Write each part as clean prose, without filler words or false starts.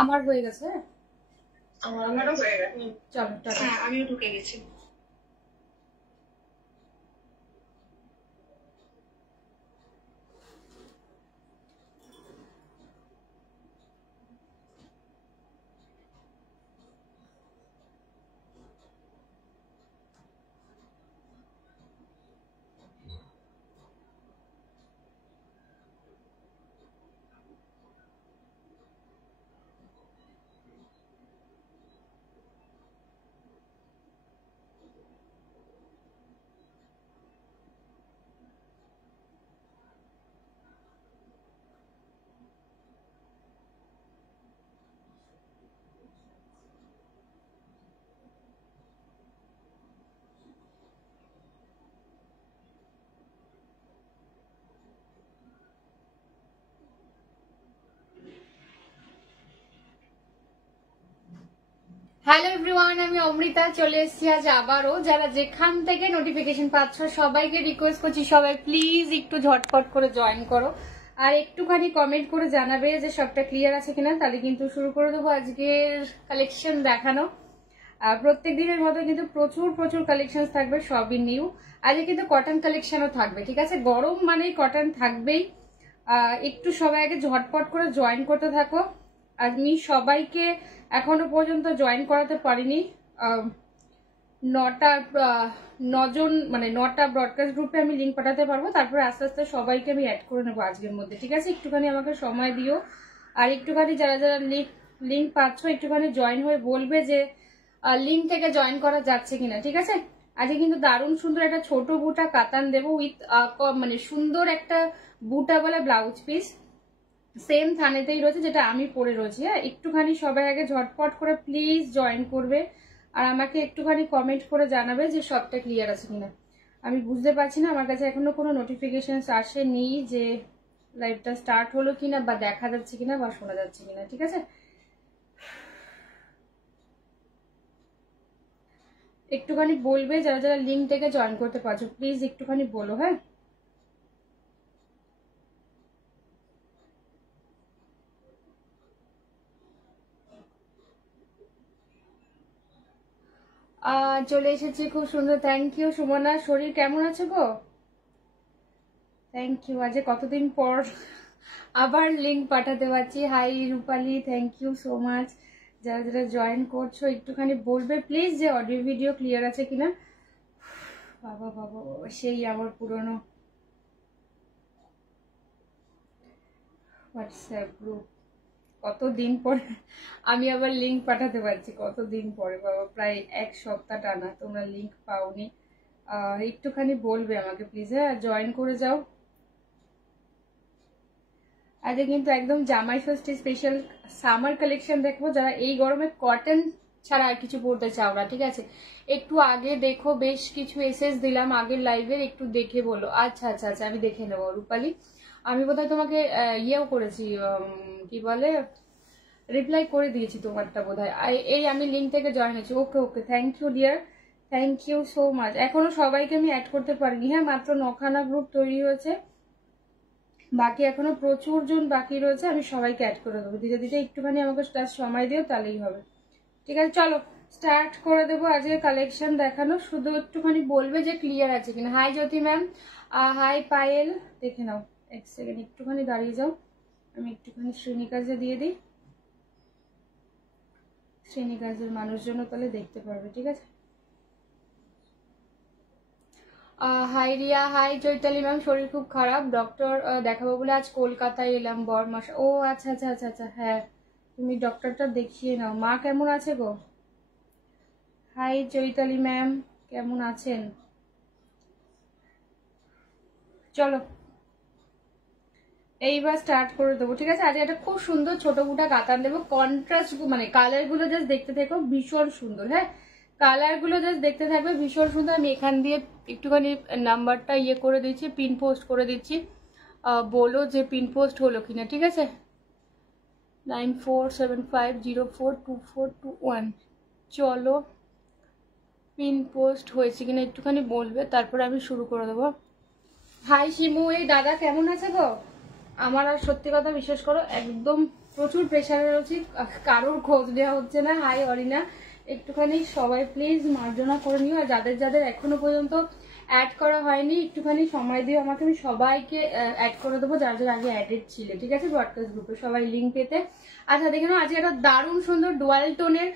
আমার হয়ে গেছে। আমারও হয়ে গেছে। চলো টাটা। হ্যাঁ আমিও ঢুকে গেছি। হ্যালো এভরিওয়ান, আমি অমৃতা চলে এসেছি আজ আবারও। যারা যেখান থেকে নোটিফিকেশন পাচ্ছ সবাইকে রিকোয়েস্ট করছি, সবাই প্লিজ একটু ঝটপট করে জয়েন করো আর একটুখানি কমেন্ট করে জানাবে যে সবটা ক্লিয়ার আছে কিনা, তাহলে কিন্তু শুরু করে দেবো আজকের কালেকশন দেখানো। আর প্রত্যেক দিনের মতো কিন্তু প্রচুর প্রচুর কালেকশন থাকবে, সবই নিউ। আজকে কিন্তু কটন কালেকশনও থাকবে, ঠিক আছে? গরম মানেই কটন থাকবেই। একটু সবাই আগে ঝটপট করে জয়েন করতে থাকো। আমি সবাইকে এখনো পর্যন্ত জয়েন করাতে পারিনি। 9টা ব্রডকাস্ট গ্রুপে আমি লিঙ্ক পাঠাতে পারবো, তারপরে আস্তে আস্তে সবাইকে আমি অ্যাড করে নেবো আজকের মধ্যে, ঠিক আছে? একটুখানি আমাকে সময় দিও। আর একটুখানি যারা যারা লিঙ্ক পাচ্ছ একটুখানি জয়েন হয়ে বলবে যে লিঙ্ক থেকে জয়েন করা যাচ্ছে কিনা, ঠিক আছে? আজকে কিন্তু দারুণ সুন্দর একটা ছোট বুটা কাতান দেবো উইথ সুন্দর একটা বুটাওয়ালা ব্লাউজ পিস, সেম থানেতেই রয়েছে যেটা আমি পরে রয়েছি। হ্যাঁ, একটুখানি সবাই আগে ঝটপট করে প্লিজ জয়েন করবে আর আমাকে একটুখানি কমেন্ট করে জানাবে যে সবটা ক্লিয়ার আছে কিনা। আমি বুঝতে পারছি না, আমার কাছে এখনো কোনো নোটিফিকেশন আসেনি যে লাইভটা স্টার্ট হলো কিনা, বা দেখা যাচ্ছে কিনা, বা শোনা যাচ্ছে কিনা, ঠিক আছে? একটুখানি বলবে যারা যারা লিঙ্ক থেকে জয়েন করতে পারছো, প্লিজ একটুখানি বলো। হ্যাঁ, চলে এসেছি, খুব সুন্দর। Thank you Sumana. শরীর কেমন আছে গো? Thank you. আজ কতদিন পর আবার লিঙ্ক পাঠাতে পারছি। Hi Rupali, thank you so much. যারা যারা জয়েন করছো একটুখানি বলবে প্লিজ যে অডিও ভিডিও ক্লিয়ার আছে কিনা। বাবা বাবা, সেই আমার পুরনো হোয়াটসঅ্যাপ গ্রুপ, কতদিন পরে আমি আবার লিঙ্ক পাঠাতে পারছি। কতদিন পরে বাবা, প্রায় 1 সপ্তাহ টানা তোমরা লিঙ্ক পাওনি। একটুখানি বলবে আমাকে প্লিজ। হ্যাঁ, জয়েন করে যাও। আজকে কিন্তু একদম জামাই ষষ্ঠী স্পেশাল সামার কালেকশন দেখবো। যারা এই গরমে কটন ছাড়া আর কিছু পরতে চাও না, ঠিক আছে? একটু আগে দেখো, বেশ কিছু এসএস দিলাম আগের লাইভের, একটু দেখে বলো। আচ্ছা আচ্ছা আচ্ছা, আমি দেখে নেবো রূপালী। আমি বোধহয় তোমাকে ইয়েও করেছি, কি বলে, রিপ্লাই করে দিয়েছি তোমারটা বোধহয়। এই আমি লিঙ্ক থেকে জয়েন হয়েছি। Okay okay, thank you dear, thank you so much. এখনো সবাইকে আমি অ্যাড করতে পারিনি। হ্যাঁ, মাত্র 9খানা গ্রুপ তৈরি হয়েছে, বাকি এখনো প্রচুর জন বাকি রয়েছে। আমি সবাইকে অ্যাড করে দেবো ধীরে ধীরে। একটুখানি আমাকে সময় দিও, তাহলেই হবে, ঠিক আছে? চলো স্টার্ট করে দেবো আজকে কালেকশন দেখানো। শুধু একটুখানি বলবে যে ক্লিয়ার আছে কিনা। হাই জ্যোতি ম্যাম, হাই পায়েল। দেখে নাও, 1 সেকেন্ড একটুখানি দাঁড়িয়ে যাও। আমি একটুখানি শ্রেণিকাজে দিয়ে দিই, শ্রেণিকাজের মানুষজন তাহলে দেখতে পারবে, ঠিক আছে? Hi Riya, hi Chaitali ma'am. শরীর খুব খারাপ, ডক্টর দেখাবো বলে আজ কলকাতায় এলাম বরমাসা। ও আচ্ছা আচ্ছা আচ্ছা আচ্ছা, হ্যাঁ তুমি ডক্টরটা দেখিয়ে নাও। মা কেমন আছে গো? হাই চৈতালি ম্যাম, কেমন আছেন? চলো এইবার স্টার্ট করে দেবো, ঠিক আছে? আজ একটা খুব সুন্দর ছোট বুটা কাতান দেবো। কন্ট্রাস্ট মানে কালার গুলো জাস্ট দেখতে থাকো, ভীষণ সুন্দর। হ্যাঁ, কালার গুলো জাস্ট দেখতে থাকবে, ভীষণ সুন্দর। আমি এখান দিয়ে একটুখানি নাম্বারটা ইয়ে করে দিচ্ছি, পিন পোস্ট করে দিচ্ছি। বলো যে পিন পোস্ট হলো কিনা, ঠিক আছে? 9475042421। চলো, পিন পোস্ট হয়েছে কিনা একটুখানি বলবে, তারপরে আমি শুরু করে দেবো। হাই শিমু, এই দাদা কেমন আছে গো? আমার আর সত্যি কথা বিশ্বাস করো একদম প্রচুর প্রেশারে রয়েছি, কারোর খোঁজ দেওয়া হচ্ছে না। হাই অরিনা, একটুখানি সবাই প্লিজ মার্জনা করে নিও। আর যাদের যাদের এখনো পর্যন্ত অ্যাড করা হয়নি একটুখানি সময় দিয়ে আমাকে, আমি সবাইকে অ্যাড করে দেবো যারা যারা আগে অ্যাডেড ছিল, ঠিক আছে, ব্রডকাস্ট গ্রুপে সবাই লিঙ্ক পেতে। আচ্ছা দেখে নাও, আজকে একটা দারুণ সুন্দর ডুয়াল টোনের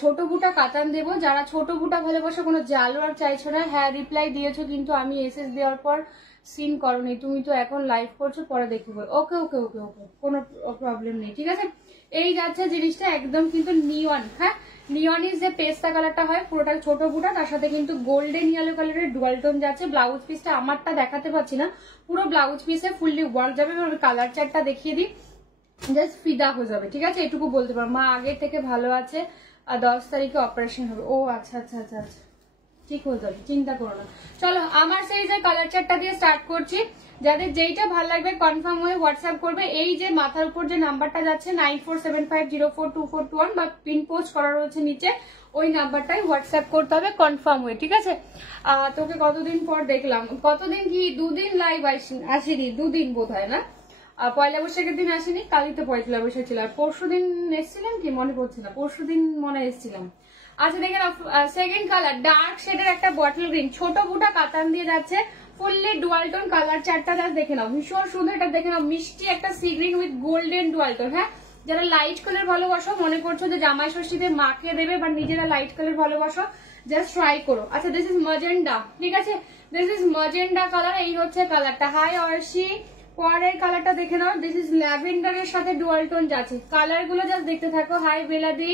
ছোট বুটা কাতান দেবো। যারা ছোট বুটা ভালোবাসো, কোনো জাল ওয়ার্ক চাইছো না, হ্যাঁ রিপ্লাই দিয়েছো কিন্তু আমি এসএস দেওয়ার পর সিন করনি, তুমি তো এখন লাইভ করছো, পরে দেখবো। ওকে ওকে ওকে ওকে, কোনো প্রবলেম নেই, ঠিক আছে। এই যাচ্ছে জিনিসটা একদম কিন্তু নিয়ন, হ্যাঁ নিয়নের যে পেস্তা কালারটা হয় পুরোটা ছোট বুটা, তার সাথে কিন্তু গোল্ডেন ইয়েলো কালারের ডুয়াল টোন যাচ্ছে। ব্লাউজ পিসটা আমারটা দেখাতে পাচ্ছি না, পুরো ব্লাউজ পিসে ফুললি ওয়ার্ক যাবে। কালার চার্টটা দেখিয়ে দিই, জাস্ট ফিদা হয়ে যাবে, ঠিক আছে, এটুকু বলতে পারো। মা আগে থেকে ভালো আছে, আর 10 তারিখে অপারেশন হবে। ও আচ্ছা আচ্ছা আচ্ছা আচ্ছা, ঠিক হয়ে যাবে, চিন্তা করো না। চলো আমার সাইজের কালার চার্টটা দিয়ে স্টার্ট করছি। যাদের যেইটা ভালো লাগবে কনফার্ম হয়ে হোয়াটসঅ্যাপ করবে। এই যে মাথার উপর যে নাম্বারটা যাচ্ছে 9475042421 বা পিন পোস্ট করা রয়েছে নিচে, ওই নাম্বারটাই হোয়াটসঅ্যাপ করতে হবে কনফার্ম হয়ে, ঠিক আছে। তোকে কতদিন পর দেখলাম, কতদিন কি 2 দিন লাইভ আসিনি, 2 দিন বোধ হয় না, পয়লা বৈশাখের দিন আসেনি, কালই তো পয়লা বৈশাখ ছিল। আর পরশু দিন এসেছিলাম কি মনে পড়ছে না, পরশু দিন মনে এসেছিলাম। আচ্ছা দেখেন, সেকেন্ড কালার ডার্ক শেডের একটা বটল গ্রিন ছোট বুটা কাতান দিয়ে যাচ্ছে, ফুললি ডুয়াল টোন। কালার চারটা দেখে নাও, ভীষণ সুন্দর। এটা দেখে নাও, মিষ্টি একটা sea green with golden dual tone. হ্যাঁ, যারা লাইট কালার ভালোবাসো, মনে করছো যে জামাই ষষ্ঠীতে মাকে দেবে বা নিজেরা লাইট কালার ভালোবাসো, জাস্ট ট্রাই করো। আচ্ছা দিস ইজ ম্যাজেন্ডা, ঠিক আছে, দিস ইজ ম্যাজেন্ডা কালার। এই হচ্ছে কালারটা। হাই অর্শি, পরের কালারটা দেখে নাও, দিস ইজ ল্যাভেন্ডারের সাথে ডুয়াল টোন যাচ্ছে। কালার গুলো জাস্ট দেখতে থাকো। হাই বেলাদি,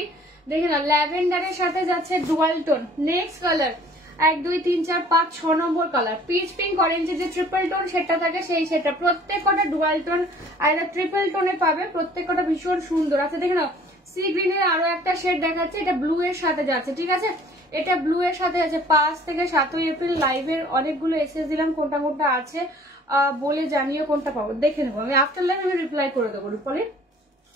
দেখে নাও ল্যাভেন্ডারের সাথে যাচ্ছে ডুয়াল টোন। নেক্সট কালার 1 2 3 4 5 6 নম্বর কালার, পিচ পিঙ্ক অরেঞ্জের যে ট্রিপল টোন সেটা থাকে, সেই সেটা প্রত্যেক কটা ডুয়াল টোন আর এটা ট্রিপল টোনে পাবে, প্রত্যেক কটা ভীষণ সুন্দর। আচ্ছা দেখে নাও, সি গ্রিনের আরো একটা শেড দেখাচ্ছে, এটা ব্লু এর সাথে যাচ্ছে, ঠিক আছে, এটা ব্লু এর সাথে আছে। 5 থেকে 7 এপ্রিল লাইভের অনেকগুলো এসএস দিলাম, কোনটা কোনটা আছে বলে জানিও, কোনটা পাবো দেখে নেবো আমি। আফটার লাইভ আমি রিপ্লাই করে দেবো, রূপালি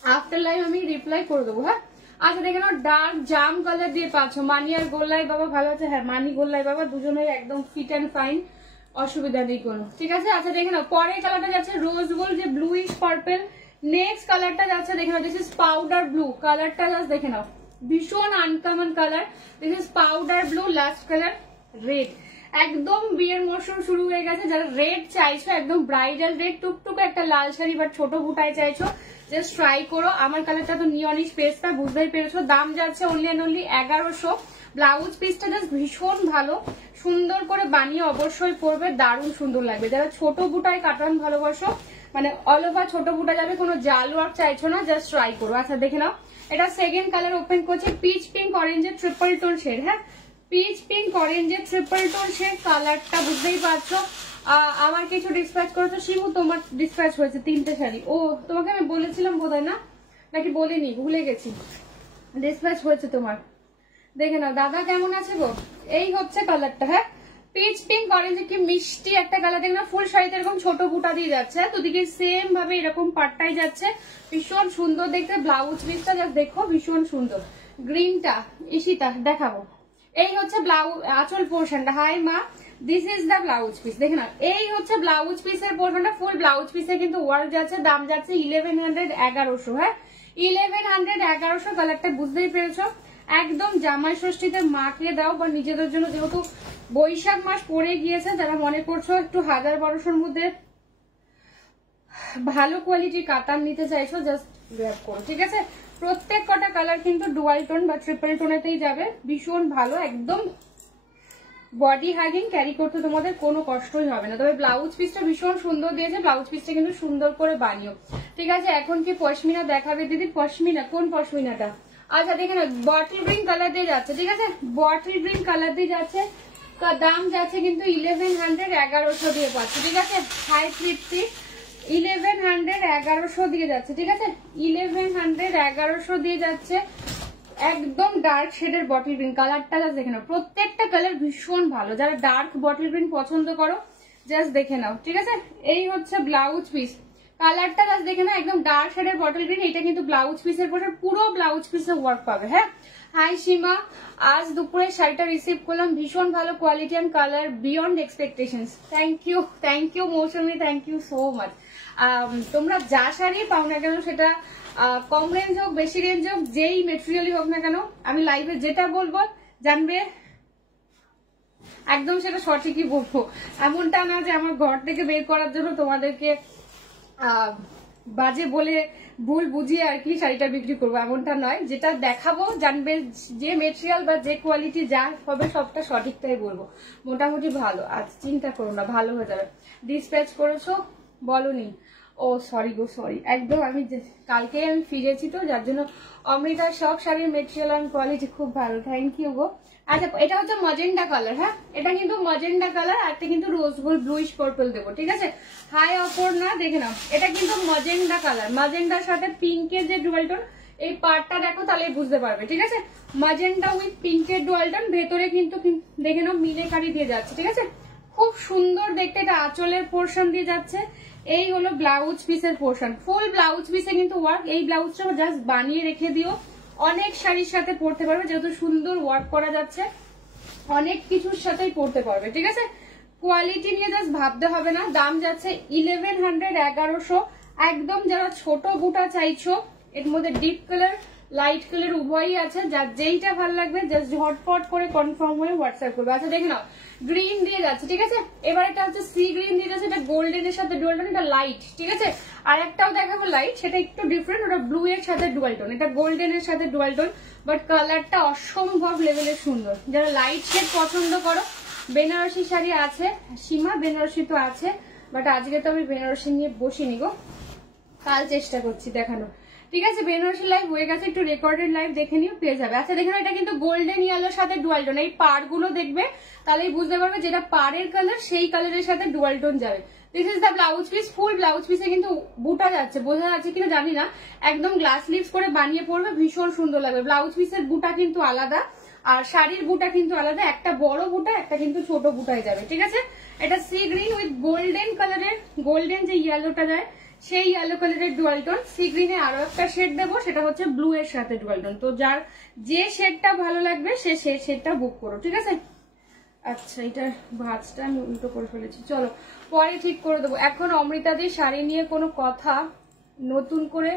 আফটার লাইভ আমি রিপ্লাই করে দেবো। হ্যাঁ আচ্ছা দেখে নাও, ডার্ক জাম কালার দিয়ে পাচ্ছ। মানি আর গোল্লাই বাবা ভালো আছে, হ্যাঁ মানি গোল্লাই বাবা দুজনের একদম ফিট অ্যান্ড ফাইন, অসুবিধা নেই কোনো, ঠিক আছে। আচ্ছা দেখে নাও, পরের কালারটা যাচ্ছে রোজ গোল্ড, যে ব্লুইশ পার্পেল। নেক্সট কালারটা যাচ্ছে দেখে নাও, দিস ইজ পাউডার ব্লু। কালারটা জাস্ট দেখে নাও, ভীষণ uncommon colour. This is powder blue, last colour red. একদম বিয়ের মরশুম শুরু হয়ে গেছে, যারা রেড চাইছো একদম ব্রাইডাল রেড, টুকটুক একটা লাল শাড়ি বা ছোট বুটায় চাইছো, জাস্ট ট্রাই করো। আমার কালারটা তো নিয়নিশ পেস্টটা, বুঝতেই পেরেছো। দাম যাচ্ছে অনলি অ্যান্ড অনলি 1100। ব্লাউজ পিসটা জাস্ট ভীষণ ভালো, সুন্দর করে বানিয়ে অবশ্যই পরবে, দারুণ সুন্দর লাগবে। যারা ছোট বুটায় কাটান ভালোবাসো, মানে অল ওভার ছোট বুটা যাবে, কোনো জাল ওয়ার্ক চাইছো না, জাস্ট ট্রাই করো। আচ্ছা দেখে নাও, এটা সেকেন্ড কালার ওপেন করছে, পিচ পিঙ্ক অরেঞ্জের ট্রিপল টোন শেড। হ্যাঁ পিচ পিঙ্ক অরেঞ্জের ট্রিপল টোন শেড, কালারটা বুঝতেই পারছো। আমার কিছু ডিসপ্যাচ করেছো শিবু, তোমার ডিসপ্যাচ হয়েছে 3টে শাড়ি। ও তোমাকে আমি বলেছিলাম বোধহয়, না নাকি বলিনি, ভুলে গেছি, ডিসপ্যাচ হয়েছে তোমার। দেখে নাও দাদা কেমন আছে গো, এই হচ্ছে কালারটা। হ্যাঁ পিচ পিঙ্ক অরেঞ্জ, কি মিষ্টি একটা কালার। দেখে নাও, ফুল শাড়িতে এরকম ছোট বুটা দিয়ে যাচ্ছে, দুদিকে সেম ভাবে এরকম পাট্টাই যাচ্ছে, ভীষণ সুন্দর দেখতে। ব্লাউজ পিসটা জাস্ট দেখো, ভীষণ সুন্দর। গ্রিনটা ইশিতা দেখাবো, এই হচ্ছে ব্লাউজ আঁচল পোর্শনটা। হাই মা, this is the blouse piece. দেখে না, এই হচ্ছে ব্লাউজ পিসের পোর্শনটা, ফুল ব্লাউজ পিসে কিন্তু ওয়ার্ক যাচ্ছে। দাম যাচ্ছে 1100, 1100। হ্যাঁ 1100, 1100। কালারটা বুঝতেই পেরেছো, একদম জামাই ষষ্ঠীতে মাকে দাও বা নিজেদের জন্য, যেহেতু বৈশাখ মাস পড়ে গিয়েছে, যারা মনে করছো একটু 1000-1200-র মধ্যে ভালো কোয়ালিটির কাতান নিতে চাইছো, জাস্ট গ্র্যাব করো, ঠিক আছে। প্রত্যেক কটা কালার কিন্তু ডুয়াল টোন বা ট্রিপল টোনেতেই যাবে, ভীষণ ভালো, একদম বডি হাগিং, ক্যারি করতে তোমাদের কোনো কষ্টই হবে না। তবে ব্লাউজ পিসটা ভীষণ সুন্দর দিয়েছে, ব্লাউজ পিসটা কিন্তু সুন্দর করে বানিও, ঠিক আছে। এখন কি পশমিনা দেখাবে দিদি? পশমিনা, কোন পশমিনাটা? আচ্ছা দেখে না, বটল গ্রিন কালার দিয়ে যাচ্ছে, ঠিক আছে, বটল গ্রিন কালার দিয়ে যাচ্ছে। দাম যাচ্ছে কিন্তু 1100, 1100 দিয়ে পাচ্ছে, ঠিক আছে। হাই তৃপ্তি 1100, 1100 দিয়ে যাচ্ছে, ঠিক আছে। 1100, 1100 দিয়ে যাচ্ছে। একদম ডার্ক শেডের বটল গ্রিন কালারটা জাস্ট দেখে নাও, প্রত্যেকটা কালার ভীষণ ভালো। যারা ডার্ক বটল গ্রিন পছন্দ করো জাস্ট দেখে নাও, ঠিক আছে। এই হচ্ছে ব্লাউজ পিস, কালারটা জাস্ট দেখে নাও, একদম ডার্ক শেডের বটল গ্রিন। এটা কিন্তু ব্লাউজ পিসের পরে পুরো ব্লাউজ পিসে ওয়ার্ক পাবে। হ্যাঁ হাই সীমা, আজ দুপুরে শাড়িটা রিসিভ করলাম, ভীষণ ভালো quality and colour, beyond expectations. Thank you Mousumi, thank you so much. তোমরা যা শাড়ি পাও না কেন সেটা কম রেঞ্জ হোক বেশি রেঞ্জ হোক যেই মেটেরিয়ালই হোক না কেন, আমি লাইভে যেটা বলবো জানবে একদম সেটা সঠিকই বলবো। এমনটা না যে আমার ঘর থেকে বের করার জন্য তোমাদেরকে বাজে বলে ভুল বুঝিয়ে আর কি শাড়িটা বিক্রি করবো, এমনটা নয়। যেটা দেখাবো জানবে যে মেটেরিয়াল বা যে কোয়ালিটি যা হবে সবটা সঠিকটাই বলবো। মোটামুটি ভালো, আজ চিন্তা করো না, ভালো হয়ে যাবে। ডিসপ্যাচ করেছো বলনি? ও সরি গো সরি, একদম আমি কালকে আমি ফিরেছি তো, যার জন্য অমৃতার সব শাড়ির মেটেরিয়াল আর কোয়ালিটি খুব ভালো, থ্যাংক ইউ গো। আচ্ছা এটা হচ্ছে মজেন্ডা কালার, হ্যাঁ এটা কিন্তু মজেন্ডা কালার, আর এটা কিন্তু রোজ গোল্ড ব্লুইশ পার্পল দেবো, ঠিক আছে। হাই অফার না, দেখে নাও এটা কিন্তু মজেন্ডা কালার, মজেন্ডার সাথে পিঙ্কের যে ডুয়াল টোন, এই পার্টটা দেখো তাহলে বুঝতে পারবে, ঠিক আছে। মজেন্ডা উইথ পিঙ্কের ডুয়াল টোন, ভেতরে কিন্তু দেখে নাও মিনেকারি দিয়ে যাচ্ছে, ঠিক আছে। খুব সুন্দর দেখতে, এটা আঁচলের পোর্শন দিয়ে যাচ্ছে। এই হলো ব্লাউজ পিসের পোর্শন, ফুল ব্লাউজ পিসে কিন্তু ওয়ার্ক। এই ব্লাউজটা জাস্ট বানিয়ে রেখে দিও, অনেক শাড়ির সাথে পরতে পারবে, যেহেতু সুন্দর ওয়ার্ক করা যাচ্ছে অনেক কিছুর সাথেই পরতে পারবে, ঠিক আছে। কোয়ালিটি নিয়ে জাস্ট ভাবতে হবে না। দাম যাচ্ছে 1100, 1100। একদম যারা ছোট বুটা চাইছো, এর মধ্যে ডিপ কালার লাইট কালার উভয়ই আছে, যার যেইটা ভালো লাগবে জাস্ট ঝটপট করে কনফার্ম হয়ে হোয়াটসঅ্যাপ করবে। আচ্ছা দেখে নাও গ্রিন দিয়ে যাচ্ছে, ঠিক আছে। এবার এটা হচ্ছে সি গ্রিন দিয়ে যাচ্ছে, এটা গোল্ডেনের সাথে ডুয়াল টোন, এটা লাইট, ঠিক আছে। আর একটাও দেখাবো লাইট, সেটা একটু ডিফারেন্ট, ওটা ব্লু এর সাথে ডুয়াল টোন, এটা গোল্ডেনের সাথে ডুয়াল টোন, বাট কালারটা অসম্ভব লেভেলের সুন্দর। যারা লাইট শেড পছন্দ করো, বেনারসি শাড়ি আছে, সীমা বেনারসি তো আছে, বাট আজকে তো আমি বেনারসি নিয়ে বসিনি গো, কাল চেষ্টা করছি দেখানো, ঠিক আছে। বেনারসি লাইভ হয়ে গেছে, একটু রেকর্ডেড লাইভ দেখে নিও, পেয়ে যাবে। আচ্ছা দেখে নাও এটা কিন্তু গোল্ডেন ইয়েলোর সাথে ডুয়াল টোন, এই পার গুলো দেখবে তাহলেই বুঝতে পারবে যেটা পাড়ের কালার সেই কালারের সাথে ডুয়াল টোন যাবে। This is the blouse piece, full blouse পিসে কিন্তু বুটা যাচ্ছে, বোঝা যাচ্ছে কিনা জানি না, একদম গ্লাস লিভস করে বানিয়ে পড়বে, ভীষণ সুন্দর লাগবে। ব্লাউজ পিসের বুটা কিন্তু আলাদা, আর শাড়ির বুটা কিন্তু আলাদা, একটা বড় বুটা একটা কিন্তু ছোট বুটায় যাবে, ঠিক আছে। এটা সি গ্রিন উইথ গোল্ডেন কালারের, গোল্ডেন যে ইয়েলোটা যায় সেই ইয়েলো কালারের ডুয়াল টোন। সি গ্রিনে আরো একটা শেড দেবো, সেটা হচ্ছে ব্লু এর সাথে ডুয়াল টোন। তো যার যে শেডটা ভালো লাগবে সে সেই শেডটা বুক করো, ঠিক আছে। আচ্ছা এটা ভাঁজটা আমি উল্টো করে ফেলেছি, চলো পরে ঠিক করে দেবো। এখন অমৃতাদির শাড়ি নিয়ে কোনো কথা নতুন করে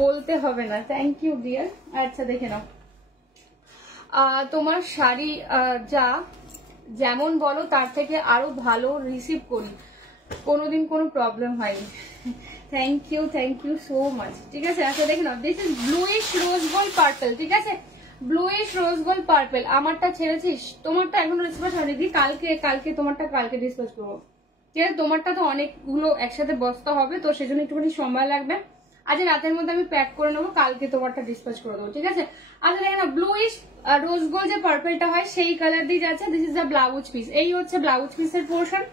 বলতে হবে না, থ্যাংক ইউ ডিয়ার। আচ্ছা দেখে নাও, তোমার শাড়ি যা যেমন বলো তার থেকে আরো ভালো রিসিভ করি, কোনোদিন কোনো প্রবলেম হয়নি, থ্যাংক ইউ সো মাচ, ঠিক আছে। আচ্ছা দেখে নাও, this is bluish rose gold purple, ঠিক আছে, ব্লুইশ রোজ গোল্ড পার্পল। আমারটা ছেড়েছিস, তোমারটা এখনো ডিসপ্যাচ হয়নি, কালকে তোমারটা কালকে ডিসপ্যাচ করবো, ঠিক আছে। তোমারটা তো অনেকগুলো একসাথে বস্তা হবে, তো সেজন্য একটুখানি সময় লাগবে। আজ রাতের মধ্যে আমি প্যাক করে নেবো, কালকে তোমারটা ডিসপ্যাচ করে দেবো, ঠিক আছে। আচ্ছা দেখে নাও, ব্লুইশ রোজ গোল্ড যে পার্পলটা হয় সেই কালার দিয়ে যাচ্ছে। This is the blouse piece, এই হচ্ছে ব্লাউজ পিসের পোর্শন,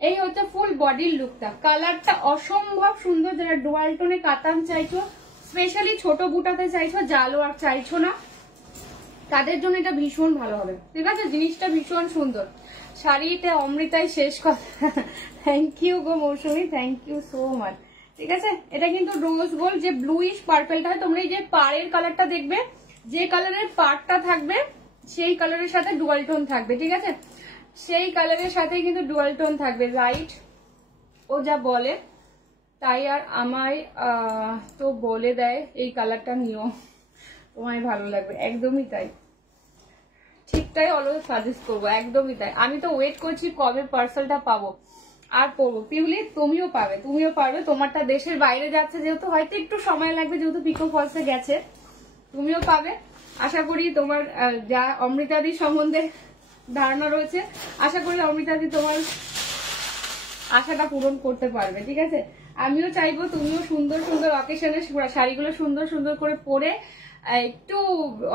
এই হচ্ছে ফুল বডির লুকটা। কালারটা অসম্ভব সুন্দর, যারা ডুয়াল টোনে কাতান চাইছো, স্পেশালি ছোট বুটাতে চাইছো, জালো আর চাইছো না, তাদের জন্য এটা ভীষণ ভালো হবে, ঠিক আছে। জিনিসটা ভীষণ সুন্দর। শাড়িতে অমৃতাই শেষ কথা, থ্যাংক ইউ গো Mousumi, thank you so much, ঠিক আছে। এটা কিন্তু রোজ গোল্ড যে ব্লুইশ পার্পলটা হয়, তোমরা এই যে পাড়ের কালারটা দেখবে, যে কালারের পাড়টা থাকবে সেই কালারের সাথে ডুয়াল টোন থাকবে, ঠিক আছে, সেই কালারের সাথে কিন্তু ডুয়াল টোন থাকবে। রাইট, ও যা বলে তাই, আর আমায় তো বলে দেয় এই কালারটা নিও, তোমায় ভালো লাগবে, একদমই তাই, ঠিকটাই অলওয়েজ সাজেস্ট করবো, একদমই তাই। আমি তো ওয়েট করছি কবে পার্সেলটা পাবো আর পড়বো। পিউলি তুমিও পারবে, তোমারটা দেশের বাইরে যাচ্ছে যেহেতু, হয়তো একটু সময় লাগবে, যেহেতু পিকো ফলসে গেছে, তুমিও পাবে আশা করি। তোমার যা অমৃতাদি সম্বন্ধে ধারণা রয়েছে, আশা করি অমৃতাদি তোমার আশাটা পূরণ করতে পারবে, ঠিক আছে। আমিও চাইবো তুমিও সুন্দর সুন্দর অকেশনে শাড়িগুলো সুন্দর সুন্দর করে পরে একটু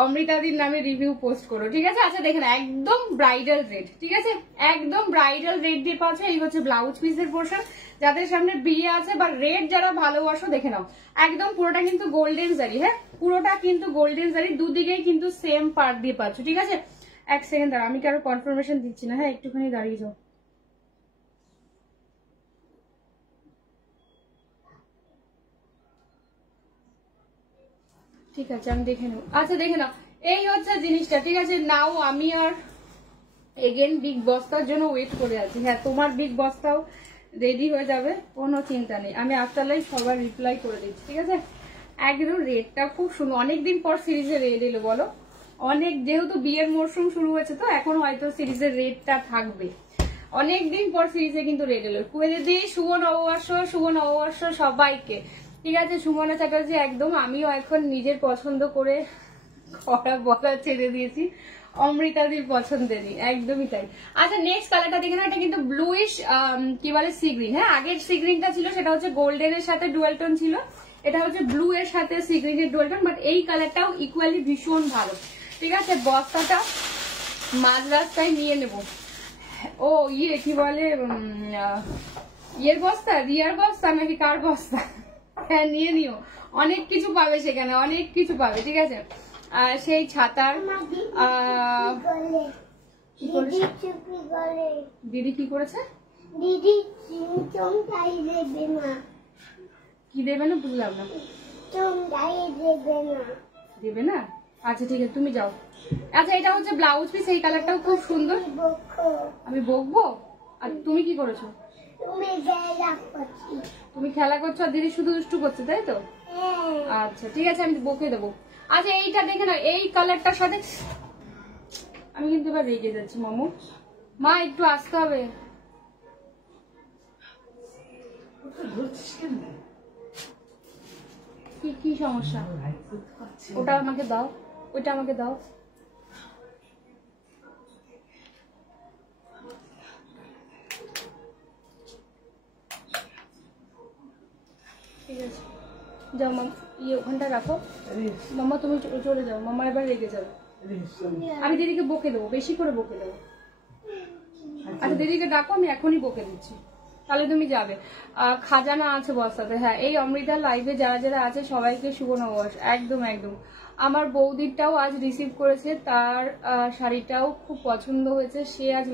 অমৃতাদির নামে রিভিউ পোস্ট করো, ঠিক আছে। আচ্ছা দেখেন, একদম ব্রাইডাল রেড, ঠিক আছে, একদম ব্রাইডাল রেড দিয়ে পাচ্ছ। এই হচ্ছে ব্লাউজ পিসের পোর্শন, যাদের সামনে বিয়ে আছে বা রেড যারা ভালোবাসো দেখে নাও, একদম পুরোটা কিন্তু গোল্ডেন জারি, হ্যাঁ পুরোটা কিন্তু গোল্ডেন জারি, দুদিকেই কিন্তু সেম পার্ট দিয়ে পাচ্ছ, ঠিক আছে। এক সেকেন্ড দাঁড়া, আমি কারো কনফার্মেশন দিচ্ছি না, হ্যাঁ একটুখানি দাঁড়িয়ে যাও। ঠিক আছে আমি দেখে নেব। আচ্ছা দেখে নাও, এই হচ্ছে জিনিসটা, ঠিক আছে। নাও আমি আর এগেন বিগ বস্তার জন্য ওয়েট করে আছি, হ্যাঁ তোমার বিগ বস্তাও রেডি হয়ে যাবে, কোনো চিন্তা নেই। আমি আফটার লাইফ সবার রিপ্লাই করে দিচ্ছি, ঠিক আছে? একদম রেডটা খুব সুন্দর, অনেকদিন পর সিরিজে রেড এলো বলো। অনেক, যেহেতু বিয়ের মরশুম শুরু হয়েছে তো এখন হয়তো সিরিজের রেডটা থাকবে। অনেকদিন পর সিরিজে কিন্তু রেড এলো। কুয়েদি শুভ নববর্ষ, শুভ নববর্ষ সবাইকে, ঠিক আছে? সুমনা চ্যাটার্জি একদম, আমিও এখন নিজের পছন্দ করে করা বলা ছেড়ে দিয়েছি, অমৃতাদির পছন্দেরই, একদমই তাই। আচ্ছা নেক্সট কালারটা দেখে না, এটা কিন্তু ব্লুইশ কি বলে সি গ্রিন। হ্যাঁ, আগের সি গ্রিনটা ছিল সেটা হচ্ছে গোল্ডেনের সাথে ডুয়াল টোন ছিল, এটা হচ্ছে ব্লু এর সাথে সি গ্রিনের ডুয়াল টোন, বাট এই কালারটাও ইকুয়ালি ভীষণ ভালো, ঠিক আছে? বস্তাটা মাঝ রাস্তায় নিয়ে নেব। ও ইয়ে কি বলে, ইয়ের বস্তা, রিয়ার বস্তা নাকি কার বস্তা? হ্যাঁ নিয়ে নিও, অনেক কিছু পাবে সেখানে, অনেক কিছু পাবে, ঠিক আছে? সেই ছাতার দিদি কি করেছে? দিদি কি দেবে না বুঝলাম না। দেবে না? আচ্ছা ঠিক আছে, তুমি যাও। আচ্ছা এটা হচ্ছে ব্লাউজ পিস, এই কালারটাও খুব সুন্দর। আমি বকবো? আর তুমি কি করেছো? তুমি খেলা করছো আর দিদি শুধু দুষ্টু করছে, তাই তো? আচ্ছা ঠিক আছে, আমি বকে দেবো। আচ্ছা এইটা দেখে না, এই কালারটার সাথে আমি কিন্তু এবার রেগে যাচ্ছি। মামু মা একটু আসতে হবে। কি কি সমস্যা? ওটা আমাকে দাও, ওইটা আমাকে দাও। ঠিক আছে যাও মাম, ইয়ে ওখানটা রাখো। মামা তুমি চলে যাও, মামা এবার রেগে যাবে। আমি দিদিকে বকে দেবো, বেশি করে বকে দেবো। আচ্ছা দিদিকে ডাকো, আমি এখনই বকে দিচ্ছি, তাহলে তুমি যাবে। খাজানা আছে বস্তাতে। হ্যাঁ, এই অমৃতা লাইভে যারা যারা আছে সবাইকে শুভ নববর্ষ। একদম একদম। আমার বৌদিরটাও আজ রিসিভ করেছে, তার শাড়িটাও খুব পছন্দ হয়েছে। সে আজ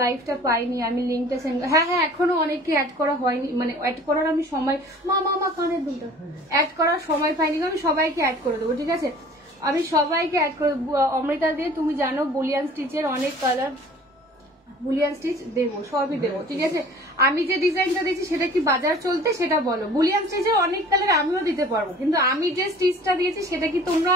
লাইভটা পাইনি, আমি লিঙ্কটা সেন্ড। হ্যাঁ হ্যাঁ, এখনো অনেককে অ্যাড করা হয়নি, মানে অ্যাড করার আমি সময়, মা কানের দুলটা অ্যাড করার সময় পাইনি, আমি সবাইকে অ্যাড করে দেবো, ঠিক আছে? আমি সবাইকে অ্যাড করে দেবো। অমৃতা দিয়ে তুমি জানো বুলিয়ান স্টিচের অনেক কালার, বুলিয়ান স্টিচ দেবো, সবই দেবো, ঠিক আছে? আমি যে ডিজাইনটা দিচ্ছি সেটা কি বাজার চলতে সেটা বলো। বুলিয়ান স্টিচের অনেক কালার আমিও দিতে পারবো, কিন্তু আমি যে স্টিচটা দিয়েছি সেটা কি তোমরা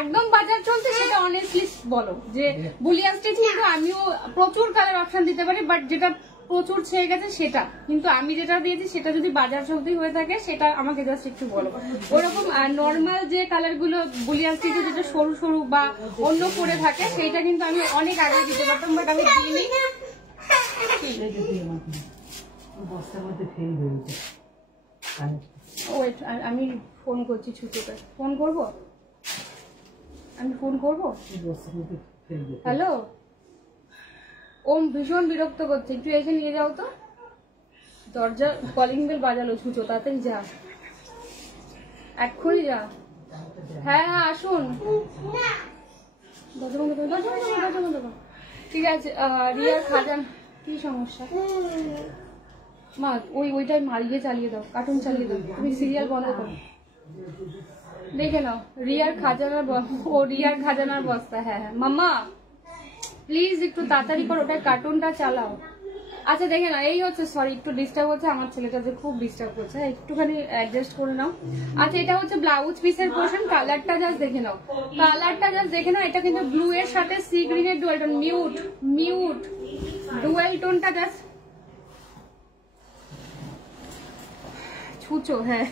একদম বাজার চলতে সেটা অনেস্টলি বলো। যে বুলিয়ান স্টিচ কিন্তু আমিও প্রচুর কালার অপশন দিতে পারি, বাট যেটা প্রচুর ছেয়ে গেছে সেটা, কিন্তু আমি যেটা দিয়েছি সেটা যদি বাজার চলতেই হয়ে থাকে সেটা আমাকে জাস্ট একটু বলো। ওরকম নর্মাল যে কালার গুলো বুলিয়ান স্টিচে যেটা সরু সরু বা অন্য করে থাকে সেইটা কিন্তু আমি অনেক আগে দিতে পারতাম, বাট আমি দিইনি। ওয়েট, আমি ফোন করছি ছুটিতে, ফোন করবো, আমি ফোন করবো। হ্যালো ওম, ভীষণ বিরক্ত করছে, একটু এসে নিয়ে যাও তো। দরজা কলিং বেল বাজালো, ছুচো তাড়াতাড়ি যা, এক্ষুনি যা। হ্যাঁ হ্যাঁ আসুন, ঠিক আছে। রিয়ার খাজান কি সমস্যা? মা ওইটাই মারিয়ে চালিয়ে দাও, কার্টুন চালিয়ে দাও, তুমি সিরিয়াল বন্ধ করো। দেখে নাও রিয়ার খাজানার বস্তা। হ্যাঁ হ্যাঁ মাম্মা প্লিজ একটু তাড়াতাড়ি করো, ওটা কার্টুনটা চালাও। আচ্ছা দেখে না, এই হচ্ছে, সরি একটু ডিস্টার্ব হচ্ছে, আমার ছেলেটা যে খুব ডিস্টার্ব করছে, একটুখানি অ্যাডজাস্ট করে নাও। আচ্ছা এটা হচ্ছে ব্লাউজ পিসের পোর্শন, কালারটা জাস্ট দেখে নাও, এটা কিন্তু ব্লু এর সাথে সি গ্রিনের ডুয়াল টোন, মিউট ডুয়াল টোনটা জাস্ট ছুচো। হ্যাঁ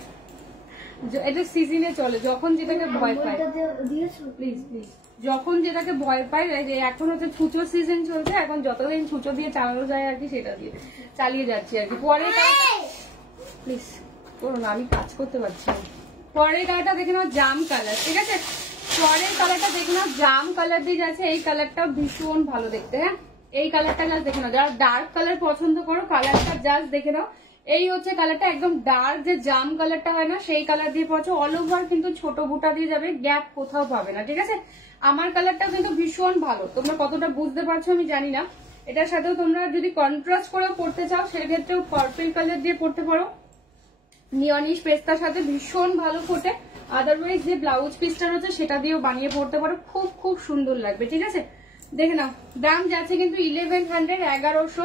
এটা সিজনে চলে, যখন যেটাকে ভয় পায়, প্লিজ প্লিজ, যখন যেটাকে ভয় পায়। এখন হচ্ছে ছুচো সিজন চলছে, এখন যতদিন ছুচো দিয়ে চালানো যায় আর কি সেটা দিয়ে চালিয়ে যাচ্ছি আর কি। পরে প্লিজ করো না, আমি কাজ করতে পারছি না। পরের কালারটা দেখে নাও, জাম কালার, ঠিক আছে? পরের কালারটা দেখে নাও, জাম কালার দিয়ে যাচ্ছে, এই কালারটা ভীষণ ভালো দেখতে। হ্যাঁ এই কালারটা জাস্ট দেখে নাও, যারা ডার্ক কালার পছন্দ করো কালারটা জাস্ট দেখে নাও। এই হচ্ছে কালারটা, একদম ডার্ক যে জাম কালারটা হয় না সেই কালার দিয়ে পাচ্ছ। অল ওভার কিন্তু ছোট বুটা দিয়ে যাবে, গ্যাপ কোথাও পাবে না, ঠিক আছে? আমার কালারটা কিন্তু ভীষণ ভালো, তোমরা কতটা বুঝতে পারছো আমি জানি না। এটার সাথেও তোমরা যদি কন্ট্রাস্ট করেও পড়তে চাও সেক্ষেত্রেও পার্পল কালার দিয়ে পড়তে পারো, নিয়নিশ পেস্তার সাথে ভীষণ ভালো ফোটে। আদারওয়াইজ যে ব্লাউজ পিসটা রয়েছে সেটা দিয়েও বানিয়ে পড়তে পারো, খুব খুব সুন্দর লাগবে, ঠিক আছে? দেখে নাও, দাম যাচ্ছে কিন্তু 1100, 1100।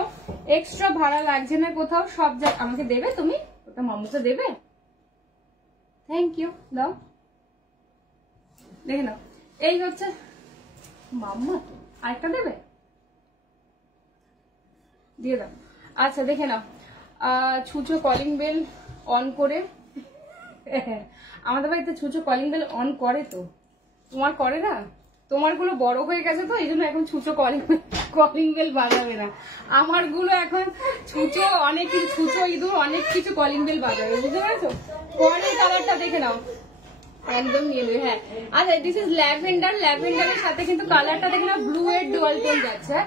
এক্সট্রা ভাড়া লাগছে না কোথাও, সব আমাকে দেবে তুমি, ওটা মামুকে দেবে। থ্যাংক ইউ, দাও। দেখে নাও, এই হচ্ছে মাম্মা, আরেকটা দেবে, দিয়ে দাও। আচ্ছা দেখে নাও, ছুঁচো কলিং বেল অন করে, আমাদের বাড়িতে ছুঁচো কলিং বেল অন করে তো, তোমার করে না? তোমার গুলো বড় হয়ে গেছে তো এই জন্য এখন ছুঁচো কলিং বেল বাজাবে না, আমার গুলো এখন ছুঁচো অনেক কিছু, ছুঁচো ইঁদুর অনেক কিছু কলিং বেল বাজাবে, বুঝতে পারছো? পরের কালারটা দেখে নাও, একদম নিয়ে নেবে। হ্যাঁ আচ্ছা, দিস ইজ ল্যাভেন্ডার, ল্যাভেন্ডারের সাথে কিন্তু কালারটা দেখে নাও ব্লু এর ডুয়াল টোন যাচ্ছে।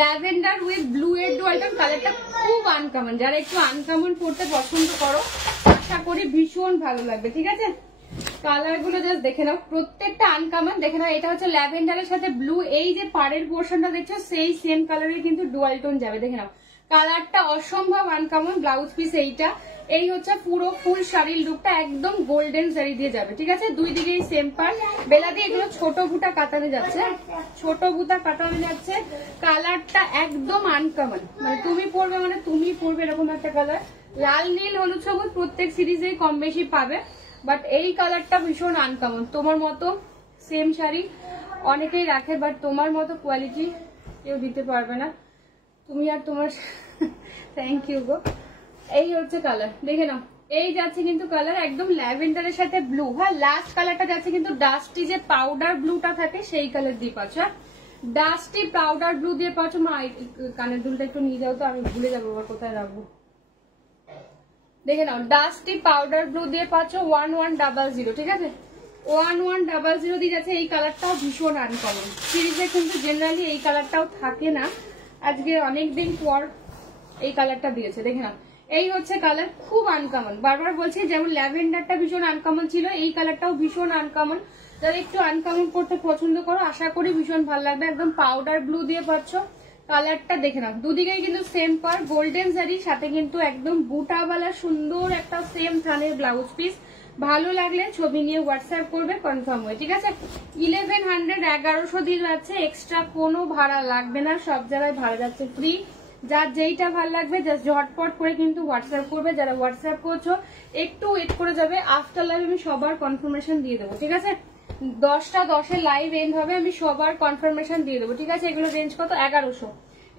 ল্যাভেন্ডার উইথ ব্লু এর ডুয়াল টোন, কালারটা খুব আনকমন, যারা একটু আনকমন পড়তে পছন্দ করো আশা করি ভীষণ ভালো লাগবে। ঠিক আছে, কালার গুলো জাস্ট দেখে নাও, প্রত্যেকটা আনকমন। দেখে নাও, এটা হচ্ছে ল্যাভেন্ডারের সাথে ব্লু, এই যে পাড়ের পোর্শনটা দেখছো সেই সেম কালারের কিন্তু ডুয়াল টোন যাবে। দেখে নাও, কালারটা অসম্ভব আনকমন। ব্লাউজ পিস এইটা, এই হচ্ছে পুরো ফুল শাড়ির লুকটা একদম গোল্ডেন শাড়ি দিয়ে যাবে। ঠিক আছে, দুই দিকেই সেম পার বেলা দিয়ে এগুলো ছোট বুটা কাটানো যাচ্ছে, ছোট বুটা কাটানো যাচ্ছে। কালারটা একদম আনকমন, মানে তুমি পরবে মানে তুমি পরবে এরকম একটা কালার। লাল নীল হলুদ সবুজ প্রত্যেক সিরিজেই কম বেশি পাবে, বাট এই কালারটা ভীষণ আনকমন। তোমার মতো সেম শাড়ি অনেকেই রাখে, বাট তোমার মতো কোয়ালিটি কেউ দিতে পারবে না, তুমি আর তোমার। থ্যাংক ইউ গো। এই হচ্ছে কালার, দেখে নাও, এই যাচ্ছে কিন্তু কালার একদম ল্যাভেন্ডারের সাথে ব্লু। হ্যাঁ, লাস্ট কালারটা যাচ্ছে কিন্তু ডাস্টি যে পাউডার ব্লুটা থাকে সেই কালার দিয়ে পাচ্ছ। ডাস্টি পাউডার ব্লু দিয়ে পাচ্ছ। মা কানের দুলটা একটু নিয়ে যাও তো, আমি ভুলে যাবো আবার কোথায় রাখবো। দেখে নাও, ডাস্টি পাউডার ব্লু দিয়ে পাচ্ছ 1100। ঠিক আছে, 1100 দিয়ে যাচ্ছে। এই কালারটাও ভীষণ আনকমন, সিরিজে কিন্তু জেনারেলি এই কালারটাও থাকে না, আজকে অনেকদিন পর এই কালারটা দিয়েছে। দেখে নাও, এই হচ্ছে কালার, খুব আনকমন। বারবার বলছি, যেমন ল্যাভেন্ডারটা ভীষণ আনকমন ছিল, এই কালারটাও ভীষণ আনকমন। যারা একটু আনকমন করতে পছন্দ করো আশা করি ভীষণ ভালো লাগবে। একদম পাউডার ব্লু দিয়ে পাচ্ছ, কালারটা দেখে নাও, দুদিকেই কিন্তু সেম পার গোল্ডেন শাড়ি, সাথে কিন্তু একদম বুটাওয়ালা সুন্দর একটা সেম থানের ব্লাউজ পিস। ভালো লাগলে ছবি নিয়ে হোয়াটসঅ্যাপ করবে কনফার্ম হয়ে। ঠিক আছে, 1100, 1100 দিয়ে যাচ্ছে, এক্সট্রা কোনো ভাড়া লাগবে না, সব জায়গায় ভাড়া যাচ্ছে ফ্রি। যার যেইটা ভালো লাগবে জাস্ট ঝটপট করে কিন্তু হোয়াটসঅ্যাপ করবে। যারা হোয়াটসঅ্যাপ করছো একটু ওয়েট করে যাবে, আফটার লাইভ আমি সবার কনফার্মেশন দিয়ে দেবো। ঠিক আছে, 10টা 10-এ লাইভ এন্ড হবে, আমি সবার কনফার্মেশন দিয়ে দেবো। ঠিক আছে, এগুলো রেঞ্জ কত? 1100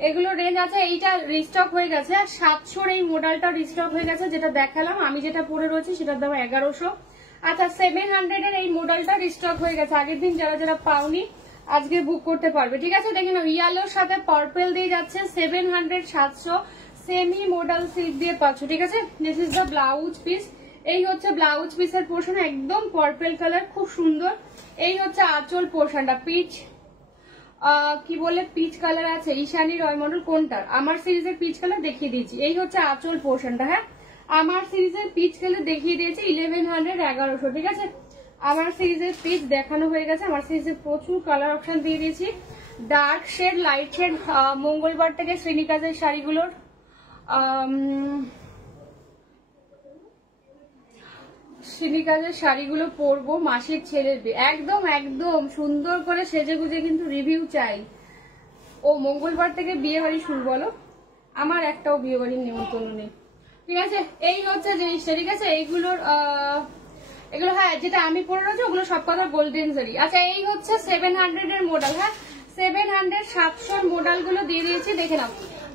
এগুলো রেঞ্জ আছে। এইটা রিস্টক হয়ে গেছে, 700 এই মডেলটা রিস্টক হয়ে গেছে, যেটা দেখালাম আমি, যেটা পরে রয়েছে সেটার দাম 1100। আচ্ছা, 700 এর এই মডেলটা রিস্টক হয়ে গেছে, আগের দিন যারা যারা পাওনি আজকে বুক করতে পারবে। ঠিক আছে, দেখে নাও, ইয়েলোর সাথে পার্পল দিয়ে যাচ্ছে 700, 700 সেমি মডেল সিল্ক দিয়ে পাচ্ছ। ঠিক আছে, this is the blouse piece. এই হচ্ছে ব্লাউজ পিসের পোর্শন, একদম পার্পল কালার, খুব সুন্দর। এই হচ্ছে আঁচল পোর্শনটা, পিচ কি বলে পিচ কালার আছে, ঈশানী রয় মডেল কোনটার? আমার সিরিজের পিচ কালার দেখিয়ে দিয়েছি। এই হচ্ছে আঁচল পোর্শনটা। হ্যাঁ, আমার সিরিজের পিচ কালার দেখিয়ে দিয়েছি 1100, 1100। ঠিক আছে, আমার সিরিজের পিচ দেখানো হয়ে গেছে। আমার সিরিজের প্রচুর কালার অপশন দিয়ে দিয়েছি, ডার্ক শেড, লাইট শেড। মঙ্গলবার থেকে শ্রেণিকাজের শাড়িগুলোর শ্রেণিকাজের শাড়িগুলো পরবো, মাসির ছেলের একদম একদম সুন্দর করে সেজে গুজে কিন্তু রিভিউ চাই। ও মঙ্গলবার থেকে বিয়ে বাড়ি শুরু, বলো, আমার একটাও বিয়ে বাড়ির নেমন্তন্ন নেই। ঠিক আছে, এই হচ্ছে জিনিসটা। ঠিক আছে, এইগুলোর এগুলো, হ্যাঁ যেটা আমি পরে রয়েছে ওগুলো সব কথা গোল্ডেন জারি। আচ্ছা, এই হচ্ছে 700 এর মডেল। হ্যাঁ, 700, 700 মডেল গুলো দিয়ে দিয়েছি, দেখে নাও।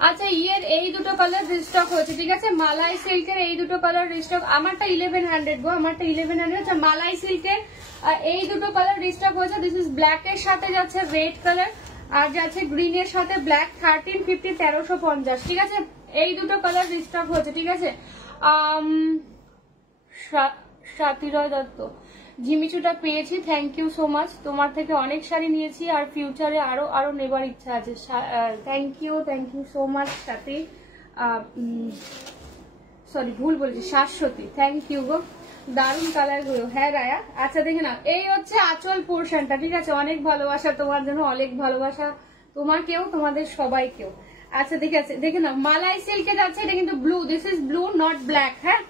আচ্ছা, ইয়ের এই দুটো কালার রিস্টক হয়েছে। ঠিক আছে, মালাই সিল্কের এই দুটো কালার রিস্টক, আমারটা 1100 গো, আমারটা 1100 হচ্ছে। মালাই সিল্কের এই দুটো কালার রিস্টক হয়েছে। দিস ইজ ব্ল্যাক এর সাথে যাচ্ছে রেড কালার, আর যাচ্ছে গ্রিন এর সাথে ব্ল্যাক, 1350, 1350। ঠিক আছে, এই দুটো কালার রিস্টক হয়েছে। ঠিক আছে, স্বাতি রয় দত্ত, ঝিমিচুটা পেয়েছি, থ্যাংক ইউ সো মাচ। তোমার থেকে অনেক শাড়ি নিয়েছি আর ফিউচারে আরো আরো নেবার ইচ্ছা আছে। Thank you so much Swati, sorry ভুল বলছি, শাশ্বতী, থ্যাংক ইউ গো, দারুন কালার গুলো। হ্যাঁ রায়া। আচ্ছা, দেখে না, এই হচ্ছে আঁচল পোর্শনটা। ঠিক আছে, অনেক ভালোবাসা তোমার জন্য, অনেক ভালোবাসা তোমাকেও, তোমাদের সবাইকেও। আচ্ছা, ঠিক আছে, দেখে নাও, মালাই সিল্কে যাচ্ছে, এটা কিন্তু blue, this is blue not black. হ্যাঁ,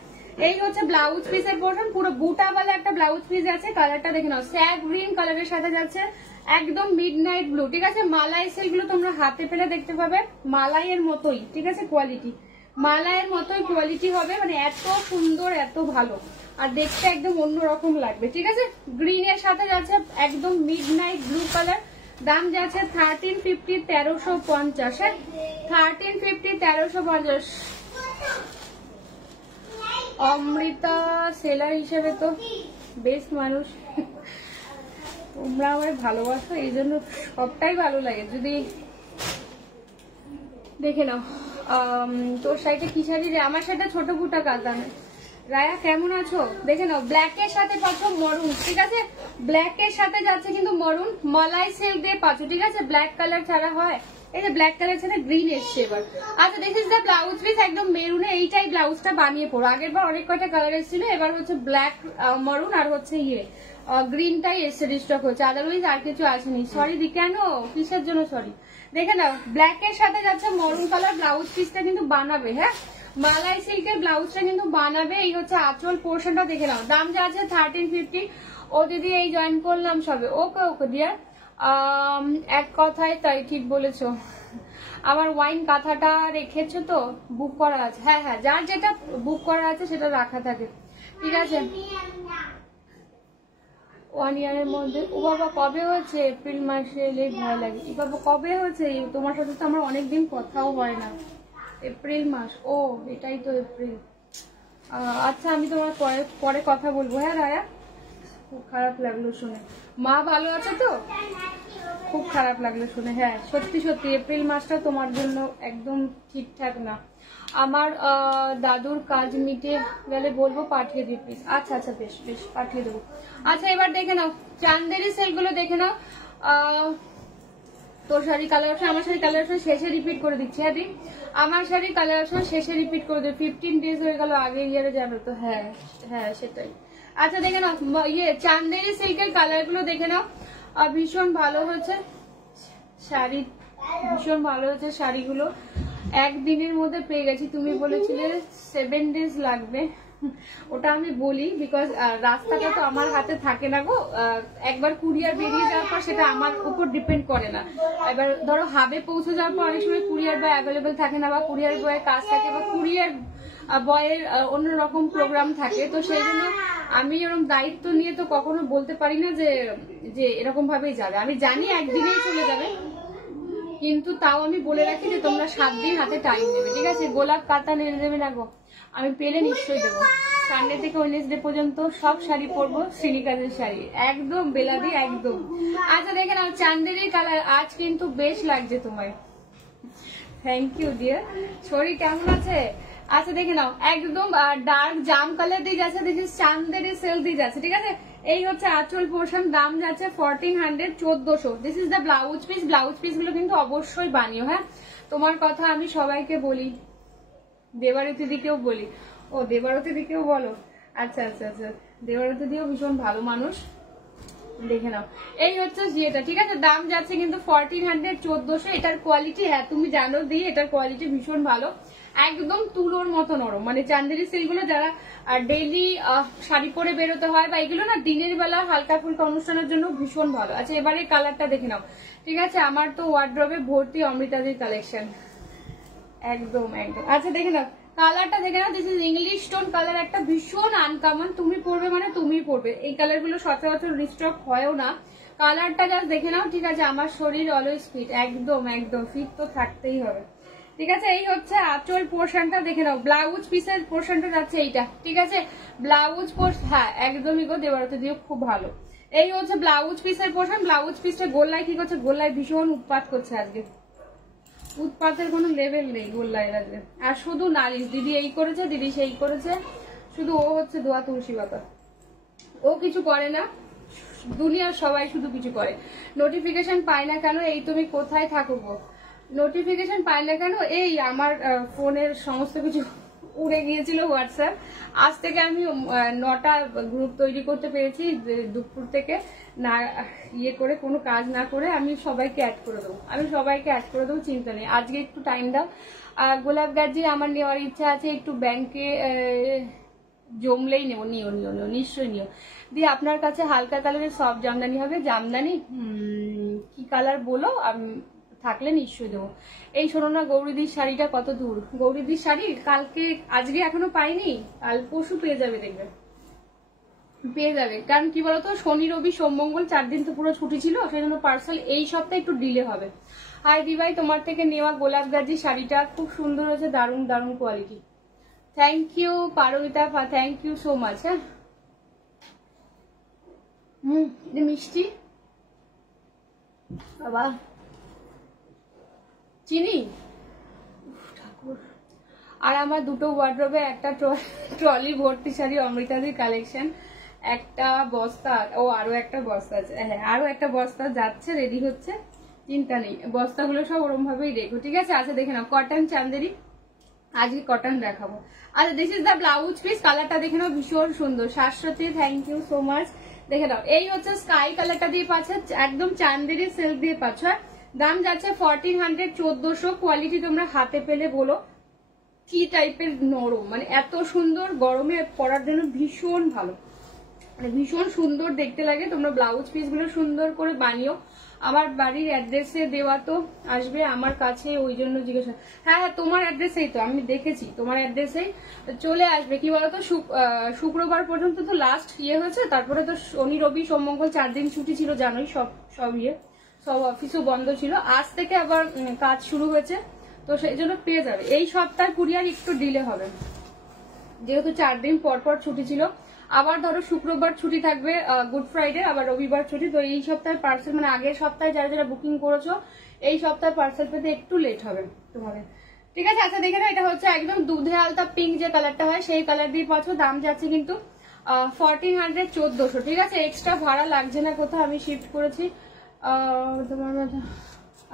এই হচ্ছে ব্লাউজ পিসের পোর্শন, পুরো বুটাওয়ালা একটা ব্লাউজ পিস আছে। কালারটা দেখে নাও, স্যাগ গ্রিন কালারের সাথে যাচ্ছে একদম মিডনাইট ব্লু, ঠিক আছে। মালাই সিল্কগুলো তোমরা হাতে পেলে দেখতে পাবে মালাইয়ের মতোই, ঠিক আছে, কোয়ালিটি মালাইয়ের মতোই কোয়ালিটি হবে, মানে এত সুন্দর এত ভালো, আর দেখতে একদম অন্যরকম লাগবে, ঠিক আছে। গ্রিনের সাথে যাচ্ছে একদম মিডনাইট ব্লু কালার, দাম যাচ্ছে 1350 1350, হ্যাঁ 1350 1350। অমৃতা সেলার হিসেবে তো বেস্ট মানুষ, তোমরা আমায় ভালোবাসো এই জন্য সবটাই ভালো লাগে। যদি দেখে নাও তোর সাইডে কি শাড়ি রে? আমার সাইডে ছোট বুটা কাতান। রায়া কেমন আছো? দেখে নাও, ব্ল্যাকের সাথে পাচ্ছ মরুন, ঠিক আছে, ব্ল্যাকের সাথে যাচ্ছে কিন্তু মরুন, মালাই সিল্ক দিয়ে পাচ্ছ, ঠিক আছে। ব্ল্যাক কালার ছাড়া হয়, এই যে ব্ল্যাক কালার ছাড়া গ্রিন এসছে এবার। আচ্ছা this is the blouse piece, একদম মেরুনে এইটাই ব্লাউজটা বানিয়ে পড়ো। আগের বার অনেক কয়টা কালার এসেছিল, এবার হচ্ছে ব্ল্যাক মরুন আর হচ্ছে গ্রিনটাই এসছে, রিস্টক হচ্ছে, আদারওয়াইজ আর কিছু আসেনি। সরি দি, কেন কিসের জন্য সরি? দেখে নাও, ব্ল্যাকের সাথে যাচ্ছে মরুন কালার, ব্লাউজ পিসটা কিন্তু বানাবে, হ্যাঁ মালাই সিল্কের ব্লাউজটা কিন্তু বানাবে। এই হচ্ছে আঁচল পোর্শনটা দেখে নাও, দাম যা আছে 1350। ও দিদি এই জয়েন করলাম সবে, ওকে ওকে ডিয়ার। এক কথায় তাই, ঠিক বলেছো। আমার ওয়াইন কাঁথাটা রেখেছো তো, বুক করা আছে? হ্যাঁ হ্যাঁ, যার যেটা বুক করা আছে সেটা রাখা থাকে, ঠিক আছে। 1 ইয়ারের মধ্যে, ও বাবা কবে হয়েছে? এপ্রিল মাসে এলে ভয় লাগে। ও বাবা কবে হয়েছে? তোমার সাথে তো আমার অনেকদিন কথাও হয় না। এপ্রিল মাস, ও এটাই তো এপ্রিল। আচ্ছা আমি তোমার পরে পরে কথা বলবো, হ্যাঁ রায়া। খুব খারাপ লাগলো শুনে। মা ভালো আছে তো? খুব খারাপ লাগলো শুনে, হ্যাঁ সত্যি সত্যি এপ্রিল মাসটা তোমার জন্য একদম ঠিকঠাক না। আমার দাদুর কাজ মিটে গেলে বলবো পাঠিয়ে দিই প্লিজ। আচ্ছা আচ্ছা বেশ বেশ পাঠিয়ে দেবো। আচ্ছা এবার দেখে নাও চান্দেরি সেলগুলো দেখে নাও। তোর শাড়ি কালার অপশন, আমার শাড়ি কালার অপশন শেষে রিপিট করে দিচ্ছি। হ্যাঁ দি, আমার শাড়ি কালার অপশন শেষে রিপিট করে দেবে। 15 ডেজ হয়ে গেল, আগে ইয়ারে যাবে তো। হ্যাঁ হ্যাঁ সেটাই। আচ্ছা দেখে নাও, চান্দেরি সিল্কের কালার গুলো দেখে নাও, ভীষণ ভালো হয়েছে শাড়ি, ভীষণ ভালো হয়েছে শাড়িগুলো। একদিনের মধ্যে পেয়ে গেছি, তুমি বলেছিলে 7 ডেজ লাগবে। ওটা আমি বলি বিকজ রাস্তাটা তো আমার হাতে থাকে না গো। একবার কুরিয়ার বেরিয়ে যাওয়ার পর সেটা আমার উপর ডিপেন্ড করে না। এবার ধরো হাবে পৌঁছে যাওয়ার পর অনেক সময় কুরিয়ার বয় অ্যাভেলেবেল থাকে না, বা কুরিয়ার বয়ের কাজ থাকে, বা কুরিয়ার বয়ের অন্যরকম প্রোগ্রাম থাকে। তো সেই জন্য আমি এরকম দায়িত্ব নিয়ে তো কখনো বলতে পারি না যে এরকম ভাবেই যাবে। আমি জানি একদিনেই চলে যাবে, কিন্তু তাও আমি বলে রাখি যে তোমরা 7 দিন হাতে টাইম নেবে, ঠিক আছে। গোলাপ কাতা এনে দেবে না গো, আমি পেলে নিশ্চয়ই দেবো। সানডে থেকে ওয়েডনেসডে পর্যন্ত সব শাড়ি পরবো, শ্রীনিকাজের শাড়ি একদম বেলাদি একদম। আচ্ছা দেখে নাও চান্দেরি কালার, আজ কিন্তু বেশ লাগছে তোমায়। Thank you dear. শরীর কেমন আছে? আচ্ছা দেখে নাও, একদম ডার্ক জাম কালার দিয়ে যাচ্ছে, দিস ইজ চান্দেরি সেল দিয়ে যাচ্ছে, ঠিক আছে। এই হচ্ছে আঁচল পোর্শন, দাম যাচ্ছে 1400 1400। This is the blouse piece. Blouse piece গুলো কিন্তু অবশ্যই বানিও, হ্যাঁ তোমার কথা আমি সবাইকে বলি, দেবারতী দিকেও বলি। ও দেবারতী দিকেও বলো? আচ্ছা আচ্ছা আচ্ছা, দেবারতী দিও ভীষণ ভালো মানুষ। দেখে নাও, এই হচ্ছে এটা, ঠিক আছে। দাম যাচ্ছে কিন্তু 1400 1400। এটার কোয়ালিটি, হ্যাঁ তুমি জানো দিয়ে, এটার কোয়ালিটি ভীষণ ভালো, একদম তুলোর মতো নরম। মানে চান্দেরি সিল্কগুলো যারা ডেইলি শাড়ি পরে বেরোতে হয়, বা এগুলো না দিনের বেলা হালকা ফুলকা অনুষ্ঠানের জন্য ভীষণ ভালো। আচ্ছা এবারে কালারটা দেখে নাও, ঠিক আছে। আমার তো ওয়ার্ড্রবে ভর্তি অমৃতাদির কালেকশন, একদম একদম। আচ্ছা দেখে নাও কালারটা দেখে নাও, this is English stone colour, একটা ভীষণ আনকমন। তুমি পরবে মানে তুমিই পরবে, এই কালার গুলো সচরাচর রিস্টক হয়ও না। কালারটা জাস্ট দেখে নাও, ঠিক আছে। আমার শরীর অলওয়েজ ফিট, একদম একদম ফিট তো থাকতেই হবে, ঠিক আছে। এই হচ্ছে আঁচল পোর্শনটা দেখে নাও, ব্লাউজ পিসের পোর্শনটা যাচ্ছে এইটা, ঠিক আছে। ব্লাউজ পোর্শ, হ্যাঁ একদমই গো, দেবারতী দিও খুব ভালো। এই হচ্ছে ব্লাউজ পিসের পোর্শন। ব্লাউজ পিসটা গোল্লায় কি করছে, গোল্লায় ভীষণ উৎপাত করছে আজকে, উৎপাতের কোনো লেভেল নেই গোল্লায় লাগবে। আর শুধু নালিশ, দিদি এই করেছে, দিদি সেই করেছে, শুধু ও হচ্ছে দোয়া তুলসী পাতা, ও কিছু করে না। দুনিয়ার সবাই শুধু কিছু করে। নোটিফিকেশন পায় না কেন? এই তুমি কোথায় থাকো গো? নোটিফিকেশন পায় না কেন? এই আমার ফোনের সমস্ত কিছু উড়ে গিয়েছিল হোয়াটসঅ্যাপ। আজ থেকে আমি 9টা গ্রুপ তৈরি করতে পেরেছি, দুপুর থেকে না ইয়ে করে, কোনো কাজ না করে আমি সবাইকে অ্যাড করে দেবো, চিন্তা নেই। আজকে একটু টাইম দাও। গোলাপ গাছ আমার নেওয়ার ইচ্ছা আছে, একটু ব্যাংকে জমলেই নেবো, নিও নিও নিও, নিশ্চয়ই নিও। দিয়ে আপনার কাছে হালকা কালারের সফট জামদানি হবে। জামদানি কি কালার বলো, আমি থাকলে নিশ্চয়ই দেবো। এই শোনো না, গৌরীদির শাড়িটা কত দূর। গৌরীদির শাড়ি কালকে, আজকে এখনো পাইনি, কাল পরশু পেয়ে যাবে, দেখবে পেয়ে যাবে। কারণ কি বলতো, শনি রবি সোম মঙ্গল 4 দিন তো পুরো ছুটি ছিল, সেই জন্য পার্সেল এই সপ্তাহে একটু ডিলে হবে। হাই দিভাই, তোমার থেকে নেওয়া গোলাপ গাজি শাড়িটা খুব সুন্দর হয়েছে, দারুণ দারুণ quality. Thank you Paromita, thank you so much. হ্যাঁ মিষ্টি বাবা, চিনি ঠাকুর। আর আমার দুটো ওয়ার্ড্রোবে একটা ট্রলি ভর্তি শাড়ি, অমৃতাদির কালেকশন, একটা বস্তা, ও আরো একটা বস্তা আছে, হ্যাঁ আরো একটা বস্তা যাচ্ছে, রেডি হচ্ছে, চিন্তা নেই, বস্তাগুলো সব ওরম ভাবেই রেখো, ঠিক আছে। আচ্ছা দেখে নাও, কটন চান্দেরি, আজকে কটন দেখাবো। আচ্ছা this is the blouse piece, কালারটা দেখে নাও, ভীষণ সুন্দর। Shashwati thank you so much. দেখে নাও, এই হচ্ছে স্কাই কালারটা দিয়ে পাচ্ছে, একদম চান্দেরি সিল্ক দিয়ে পাচ্ছ। দাম যাচ্ছে 1400, 1400। কোয়ালিটি তোমরা হাতে পেলে বলো কি টাইপের নরম, মানে এত সুন্দর, গরমে পরার জন্য ভীষণ ভালো, মানে ভীষণ সুন্দর দেখতে লাগে। তোমরা ব্লাউজ পিস গুলো সুন্দর করে বানিও। আমার বাড়ির অ্যাড্রেসে দেওয়া তো আসবে আমার কাছে, ওই জন্য জিজ্ঞাসা। হ্যাঁ হ্যাঁ, তোমার অ্যাড্রেসেই তো, আমি দেখেছি তোমার অ্যাড্রেসেই চলে আসবে। কি বলতো, শুক্রবার পর্যন্ত তো লাস্ট হয়েছে, তারপরে তো শনি রবি সোম মঙ্গল 4 দিন ছুটি ছিল, জানোই, সব সব অফিসও বন্ধ ছিল। আজ থেকে আবার কাজ শুরু হয়েছে, তো সেই জন্য পেয়ে যাবে। এই সপ্তাহ কুরিয়ার একটু ডিলে হবে, যেহেতু 4 দিন পর পর ছুটি ছিল। আবার ধরো শুক্রবার ছুটি থাকবে, গুড ফ্রাইডে, আবার রবিবার ছুটি। তো এই সপ্তাহে পার্সেল, মানে আগের সপ্তাহে যারা যারা বুকিং করেছো, এই সপ্তাহে পার্সেল পেতে একটু লেট হবে তোমাদের, ঠিক আছে। আচ্ছা দেখে না, এটা হচ্ছে একদম দুধে আলতা পিঙ্ক যে কালারটা হয়, সেই কালার দিয়ে পাচ্ছ। দাম যাচ্ছে কিন্তু 1400, 1400, ঠিক আছে। এক্সট্রা ভাড়া লাগছে না কোথাও, আমি শিফট করেছি। তোমার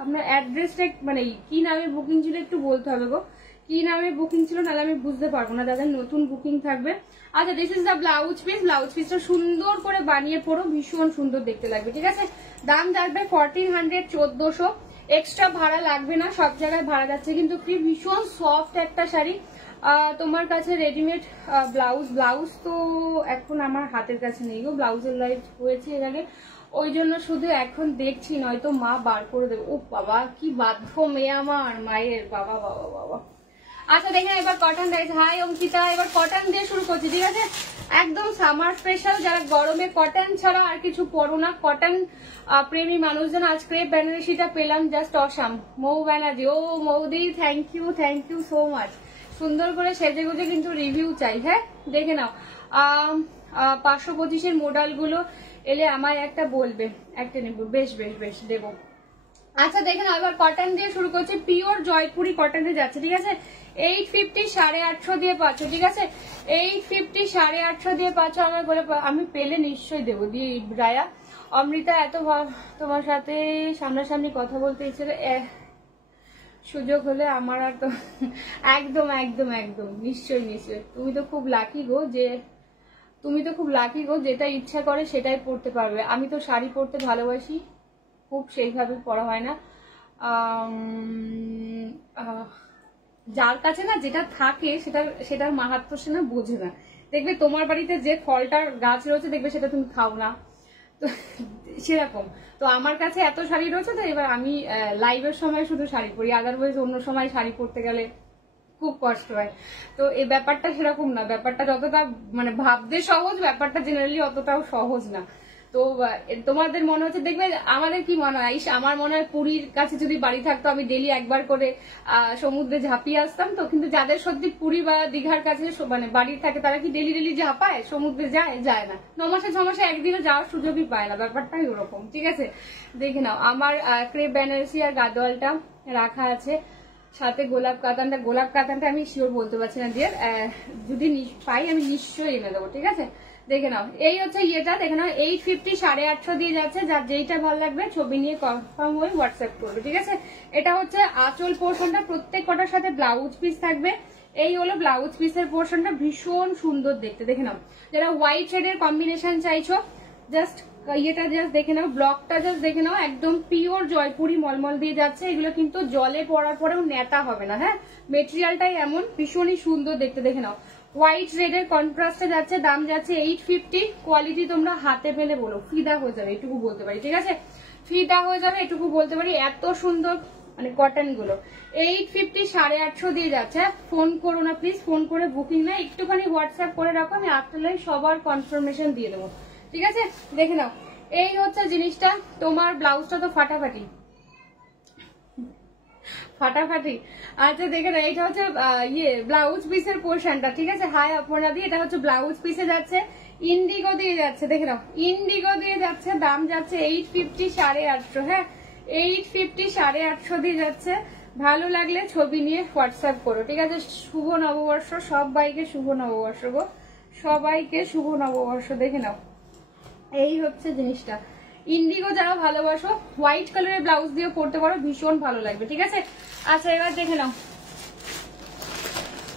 আপনার অ্যাড্রেসটা মানে কি নামে বুকিং ছিল একটু বলতে হবে গো, কি নামে বুকিং ছিল, নাহলে আমি বুঝতে পারবো না, যাদের নতুন বুকিং থাকবে। আচ্ছা this is the blouse piece, blouse পিসটা সুন্দর করে বানিয়ে পড়ো, ভীষণ সুন্দর দেখতে লাগবে, ঠিক আছে। দাম যাবে 1400, 1400। এক্সট্রা ভাড়া লাগবে না, সব জায়গায় ভাড়া যাচ্ছে কিন্তু ফ্রি। ভীষণ সফট একটা শাড়ি। তোমার কাছে রেডিমেড ব্লাউজ তো এখন আমার হাতের কাছে নেই গো, ব্লাউজের লাইফ হয়েছে এর আগে, ওই জন্য শুধু এখন দেখছি, নয়তো মা বার করে দেবে। ও বাবা, কি বাধ্য মেয়ে আমার, মায়ের বাবা বাবা বাবা। আচ্ছা দেখেন, এবার কটন দেখেছে। হাই অঙ্কিতা, এবার কটন দিয়ে শুরু করছি, ঠিক আছে। একদম সামার স্পেশাল, যারা গরমে কটন ছাড়া আর কিছু পরো না, কটন প্রেমী মানুষজন। আজ ক্রেপ বেনারসিটা পেলাম, জাস্ট অসাম। মৌ ব্যানার্জি, ও মৌদি থ্যাংক ইউ সো মাচ। সুন্দর করে সেজে গুজে কিন্তু রিভিউ চাই, হ্যাঁ দেখে নাও। 525-এর মডেল গুলো এলে আমায় একটা বলবে, একটা নেবো, বেশ বেশ বেশ দেবো। আচ্ছা দেখে নাও, এবার কটন দিয়ে শুরু করছি, পিওর জয়পুরি কটনে যাচ্ছে, ঠিক আছে। 850, 850 দিয়ে পাচ্ছ, ঠিক আছে। 850, 850 দিয়ে পাচ্ছ। আমার বলে আমি পেলে নিশ্চয়ই দেবো দিয়ে। রায়া অমৃতা, এত তোমার সাথে সামনাসামনি কথা বলতে ইচ্ছে, সুযোগ হলে আমার আর তো একদম একদম একদম নিশ্চয়ই নিশ্চয়ই। তুমি তো খুব লাকি গো, যেটা ইচ্ছা করে সেটাই পড়তে পারবে। আমি তো শাড়ি পরতে ভালোবাসি খুব, সেইভাবে পরা হয় না। যার কাছে না যেটা থাকে সেটার মাহাত্ম্য সে না বোঝে না। দেখবে তোমার বাড়িতে যে ফলটার গাছ রয়েছে, দেখবে সেটা তুমি খাও না, তো সেরকম। তো আমার কাছে এত শাড়ি রয়েছে, তো এবার আমি লাইভের সময় শুধু শাড়ি পরি, আদারওয়াইজ অন্য সময় শাড়ি পরতে গেলে খুব কষ্ট হয়। তো এই ব্যাপারটা সেরকম না, ব্যাপারটা যতটা মানে ভাবতে সহজ, ব্যাপারটা জেনারেলি অতটাও সহজ না। তো তোমাদের মনে হচ্ছে, দেখবে আমাদের কি মনে হয়, আমার মনে হয় পুরীর কাছে যদি বাড়ি থাকতো, আমি ডেলি একবার করে সমুদ্রে ঝাঁপিয়ে আসতাম। তো কিন্তু যাদের সত্যি পুরী বা দীঘার কাছে মানে বাড়ি থাকে, তারা কি ডেলি ডেলি ঝাঁপায় সমুদ্রে, যায় না। 9 মাসে 6 মাসে একদিনও যাওয়ার সুযোগই পায় না, ব্যাপারটাই ওরকম, ঠিক আছে। দেখে নাও, আমার ক্রেপ বেনারসি আর গাদোয়ালটা রাখা আছে, সাথে গোলাপ কাতানটা আমি শিওর বলতে পারছি না দিয়ে, যদি পাই আমি নিশ্চয়ই এনে দেবো, ঠিক আছে। দেখে নাও, এই হচ্ছে ইয়েটা, দেখে নাও 850, 850 দিয়ে যাচ্ছে। যার যেইটা ভালো লাগবে ছবি নিয়ে কনফার্ম হয়ে হোয়াটসঅ্যাপ করবে, ঠিক আছে। এটা হচ্ছে আঁচল পোর্শনটা, প্রত্যেক কটার সাথে ব্লাউজ পিস থাকবে। এই হলো ব্লাউজ পিসের পোর্শনটা, ভীষণ সুন্দর দেখতে। দেখে নাও, যারা হোয়াইট শেডের কম্বিনেশন চাইছো, জাস্ট ইয়েটা জাস্ট দেখে নাও, ব্লকটা জাস্ট দেখে নাও, একদম পিওর জয়পুরি মলমল দিয়ে যাচ্ছে। এগুলো কিন্তু জলে পড়ার পরেও নেতা হবে না, হ্যাঁ, মেটেরিয়ালটাই এমন, ভীষণই সুন্দর দেখতে। দেখে নাও, হোয়াইট রেডের কন্ট্রাস্টে যাচ্ছে, দাম যাচ্ছে 850। কোয়ালিটি তোমরা হাতে পেলে বলো, ফিদা হয়ে যাবে এটুকু বলতে পারি, ঠিক আছে? ফিদা হয়ে যাবে এটুকু বলতে পারি, এত সুন্দর মানে কটন গুলো। 850 850 দিয়ে যাচ্ছে। ফোন করো না প্লিজ, ফোন করে বুকিং না, একটুখানি হোয়াটসঅ্যাপ করে রাখো, আমি আফটার লাইভ সবার কনফার্মেশন দিয়ে দেবো, ঠিক আছে? দেখে নাও, এই হচ্ছে জিনিসটা। তোমার ব্লাউজটা তো ফাটাফাটি ফাটাফাটি। আচ্ছা দেখে না, এটা হচ্ছে ব্লাউজ পিসের পোর্শনটা, ঠিক আছে? হাই আপনাদি, এটা হচ্ছে ব্লাউজ পিসে যাচ্ছে, ইন্ডিগো দিয়ে যাচ্ছে, দেখে নাও ইন্ডিগো দিয়ে যাচ্ছে, দাম যাচ্ছে 850 850। হ্যাঁ 850 850 দিয়ে যাচ্ছে। ভালো লাগলে ছবি নিয়ে হোয়াটসঅ্যাপ করো, ঠিক আছে? শুভ নববর্ষ সবাইকে, শুভ নববর্ষ গো সবাইকে, শুভ নববর্ষ। দেখে নাও, এই হচ্ছে জিনিসটা। ইন্ডিগো যারা ভালোবাসো হোয়াইট কালারের ব্লাউজ দিয়ে পরতে পারো, ভীষণ ভালো লাগবে, ঠিক আছে? আচ্ছা এবার দেখে নাও,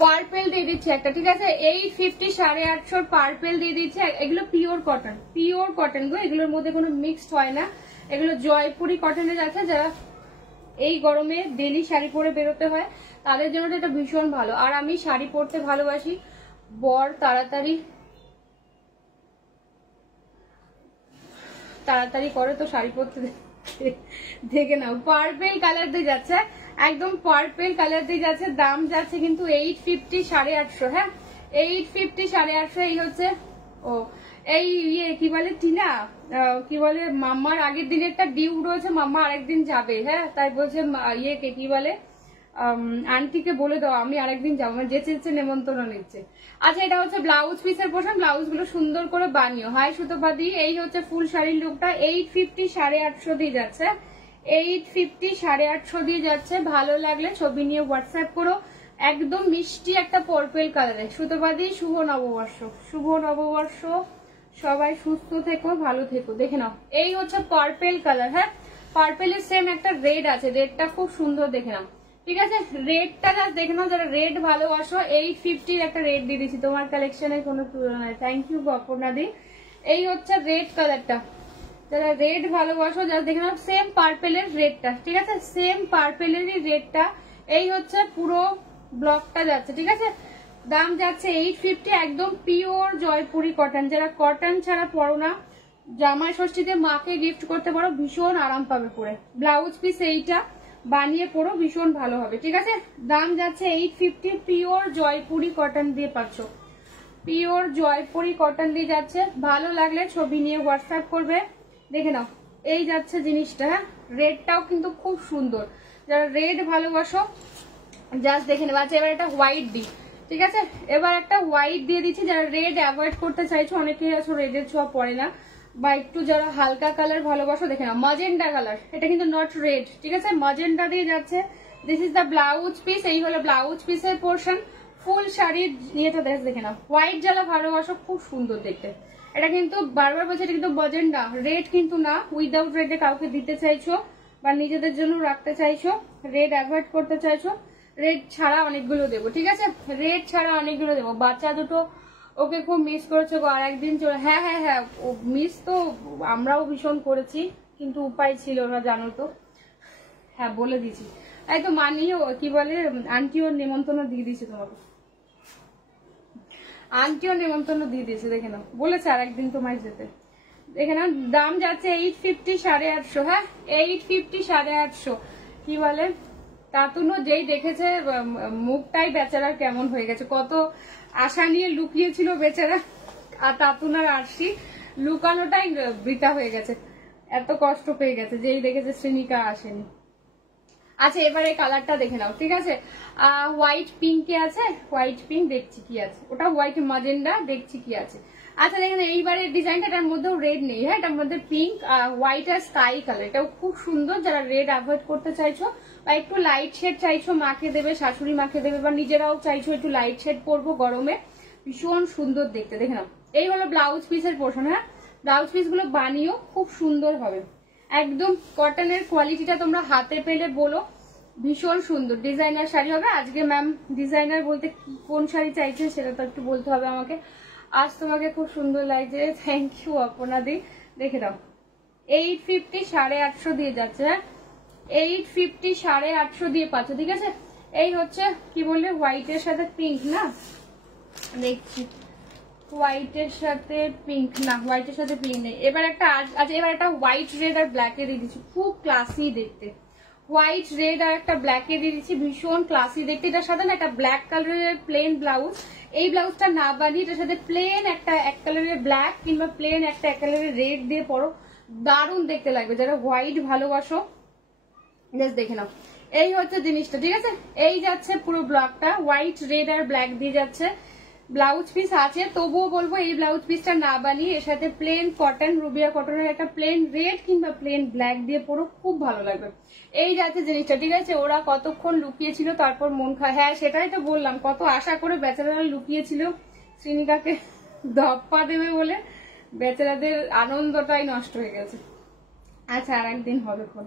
পার্পেল দিয়ে দিচ্ছে একটা, ঠিক আছে? 850 850 পার্পেল দিয়ে দিচ্ছে। এগুলো পিওর কটন, পিওর কটন গো, এগুলোর মধ্যে কোনো মিক্সড হয় না, এগুলো জয়পুরি কটনের আছে। যারা এই গরমে ডেলি শাড়ি পরে বেরোতে হয় তাদের জন্য এটা ভীষণ ভালো। আর আমি শাড়ি পরতে ভালোবাসি, বর তাড়াতাড়ি করে তো শাড়ি পরতে দেখে নাও। পার্পেল কালার দিয়ে যাচ্ছে, একদম পার্পেল কালার দিয়ে যাচ্ছে, দাম যাচ্ছে কিন্তু 850 850। হ্যাঁ 850 850। এই হচ্ছে ও এই কি বলে টিনা, কি বলে মাম্মার আগের দিনে একটা ডিউ রয়েছে, মাম্মা আরেকদিন যাবে। হ্যাঁ তাই বলছে কি বলে আন্টিকে বলে দাও আমি আরেকদিন যাবো, মানে যেচে নেমন্তন্ন নিচ্ছে। আচ্ছা এটা হচ্ছে ব্লাউজ পিসের পোর্শন, ব্লাউজ গুলো সুন্দর করে বানিও। হাই সুতোপাদি, এই হচ্ছে ফুল শাড়ির লুকটা। 850 850 দিয়ে যাচ্ছে, 850 850 দিয়ে যাচ্ছে। ভালো লাগলে ছবি নিয়ে হোয়াটসঅ্যাপ করো। একদম মিষ্টি একটা পার্পল কালারে। সুতোপাদি শুভ নববর্ষ, শুভ নববর্ষ, সবাই সুস্থ থেকো, ভালো থেকো। দেখে নাও, এই হচ্ছে পার্পল কালার। হ্যাঁ পার্পেলের সেম একটা রেড আছে, রেডটা খুব সুন্দর, দেখে নাও, ঠিক আছে? রেডটা জাস্ট দেখে নাও, যারা রেড ভালোবাসো 850 একটা রেড দিয়ে দিচ্ছি, তোমার কালেকশনের কোনো তুলনা নেই। থ্যাংক ইউ অপর্ণাদি। এই হচ্ছে রেড কালারটা, যারা রেড ভালোবাসো জাস্ট দেখে নাও, সেম পার্পেলের রেডটা, ঠিক আছে? সেম পার্পেলেরই রেডটা। এই হচ্ছে পুরো ব্লকটা যাচ্ছে, ঠিক আছে? দাম যাচ্ছে 850। একদম পিওর জয়পুরি কটন, যারা কটন ছাড়া পরো না, জামাই ষষ্ঠীতে মাকে গিফট করতে পারো, ভীষণ আরাম পাবে পরে। ব্লাউজ পিস এইটা বানিয়ে পরো, ভীষণ ভালো হবে, ঠিক আছে? দাম যাচ্ছে 850। পিওর জয়পুরি কটন দিয়ে পাচ্ছ, পিওর জয়পুরি কটন দিয়ে যাচ্ছে। ভালো লাগলে ছবি নিয়ে হোয়াটসঅ্যাপ করবে। দেখে নাও, এই যাচ্ছে জিনিসটা। হ্যাঁ রেডটাও কিন্তু খুব সুন্দর, যারা রেড ভালোবাসো জাস্ট দেখে নেবে। আচ্ছা এবার একটা হোয়াইট দিই, ঠিক আছে? এবার একটা হোয়াইট দিয়ে দিচ্ছি, যারা রেড অ্যাভয়েড করতে চাইছো, অনেকেই আছো রেডের ছোঁয়া পড়ে না, বা একটু যারা হালকা কালার ভালোবাসো, দেখে নাও মাজেন্ডা কালার, এটা কিন্তু নট রেড, ঠিক আছে? মাজেন্ডা দিয়ে যাচ্ছে। This is the blouse piece, এই হলো ব্লাউজ পিসের পোর্শন। ফুল শাড়ির ইয়েটা দেখে নাও, হোয়াইট যারা ভালোবাসো খুব সুন্দর দেখতে। এটা কিন্তু বারবার বলছে, এটা কিন্তু মাজেন্ডা, রেড কিন্তু না। উইদাউট রেডে কাউকে দিতে চাইছো বা নিজেদের জন্য রাখতে চাইছো, রেড অ্যাভয়েড করতে চাইছো, রেড ছাড়া অনেকগুলো দেবো, ঠিক আছে? রেড ছাড়া অনেকগুলো দেবো। বাচ্চা দুটো ওকে খুব মিস করেছো গো, আর একদিন চলে। হ্যাঁ হ্যাঁ হ্যাঁ মিস তো আমরাও ভীষণ করেছি, কিন্তু উপায় ছিল না, জানো তো। হ্যাঁ বলে দিয়েছি, তাই তো মানিও কি বলে আন্টিও নেমন্তন্ন দিয়ে দিয়েছে তোমাকে, আন্টিও নেমন্তন্ন দিয়ে দিয়েছে, দেখে নাও, বলেছে আর একদিন তোমায় যেতে। দেখে নাও, দাম যাচ্ছে 850 850। হ্যাঁ 850 850। কি বলে তাতুনো যেই দেখেছে মুখটাই বেচারার কেমন হয়ে গেছে, কত আশা নিয়ে লুকিয়েছিল বেচারা। আর তাতুনার আরশি লুকানোটাই বৃথা হয়ে গেছে, এত কষ্ট পেয়ে গেছে যেই দেখেছে শ্রেণিকা আসেনি। আচ্ছা এবারে কালারটা দেখে নাও, ঠিক আছে? হোয়াইট পিঙ্কে আছে, হোয়াইট পিঙ্ক দেখছি কি আছে, ওটা হোয়াইট মাজেন্ডা দেখছি কি আছে। আচ্ছা দেখেন এইবারে ডিজাইনটা, এটার মধ্যেও রেড নেই। হ্যাঁ এটার মধ্যে পিঙ্ক, হোয়াইট আর স্কাই কালার, এটাও খুব সুন্দর। যারা রেড অ্যাভয়েড করতে চাইছো বা একটু লাইট শেড চাইছো, মাকে দেবে, শাশুড়ি মাকে দেবে, বা নিজেরাও চাইছো একটু লাইট শেড পরবো গরমে, ভীষণ সুন্দর দেখতে। দেখে নাও, এই হলো ব্লাউজ পিসের পোর্শন। হ্যাঁ ব্লাউজ পিস গুলো বানিয়েও খুব সুন্দর হবে, একদম কটনের কোয়ালিটিটা তোমরা হাতে পেলে বলো, ভীষণ সুন্দর ডিজাইনার শাড়ি হবে। আজকে ম্যাম ডিজাইনার বলতে কোন শাড়ি চাইছে সেটা তো একটু বলতে হবে আমাকে। আজ তোমাকে খুব সুন্দর লাগছে, থ্যাংক ইউ অপর্ণাদি। দেখে দাও, 850 850 দিয়ে যাচ্ছে। হ্যাঁ 850 850 দিয়ে পাচ্ছ, ঠিক আছে? এই হচ্ছে কি বললে হোয়াইটের সাথে পিঙ্ক না, দেখছি হোয়াইটের সাথে পিঙ্ক, না হোয়াইটের সাথে পিঙ্ক নেই। এবার একটা এবার একটা হোয়াইট রেড আর ব্ল্যাকে দিয়ে দিচ্ছি, খুব ক্লাসি দেখতে। হোয়াইট রেড আর একটা ব্ল্যাকে দিয়ে দিচ্ছি, ভীষণ ক্লাসি দেখতে। এটার সাথে না একটা ব্ল্যাক কালারের প্লেন ব্লাউজ, এই ব্লাউজটা না বানিয়ে এটার সাথে প্লেন একটা এক কালারের ব্ল্যাক কিংবা প্লেন একটা এক কালারের রেড দিয়ে পরো, দারুণ দেখতে লাগবে। যারা হোয়াইট ভালোবাসো জাস্ট দেখে নাও। এই হচ্ছে জিনিসটা, ঠিক আছে। এই যাচ্ছে পুরো ব্লকটা হোয়াইট রেড আর ব্ল্যাক দিয়ে যাচ্ছে। ব্লাউজ পিস আছে, তবুও বলবো এই ব্লাউজ পিসটা না বানিয়ে এর সাথে প্লেন কটন, রুবিয়া কটনের একটা প্লেন রেড কিংবা প্লেন ব্ল্যাক দিয়ে পরো, খুব ভালো লাগবে। এই যাচ্ছে জিনিসটা, ঠিক আছে। ওরা কতক্ষণ লুকিয়েছিল, তারপর মন খায়, হ্যাঁ সেটাই তো বললাম, কত আশা করে বেচারারা লুকিয়েছিল শ্রীনিকাকে ধপ্পা দেবে বলে, বেচারাদের আনন্দটাই নষ্ট হয়ে গেছে। আচ্ছা আর একদিন হবে ফোন,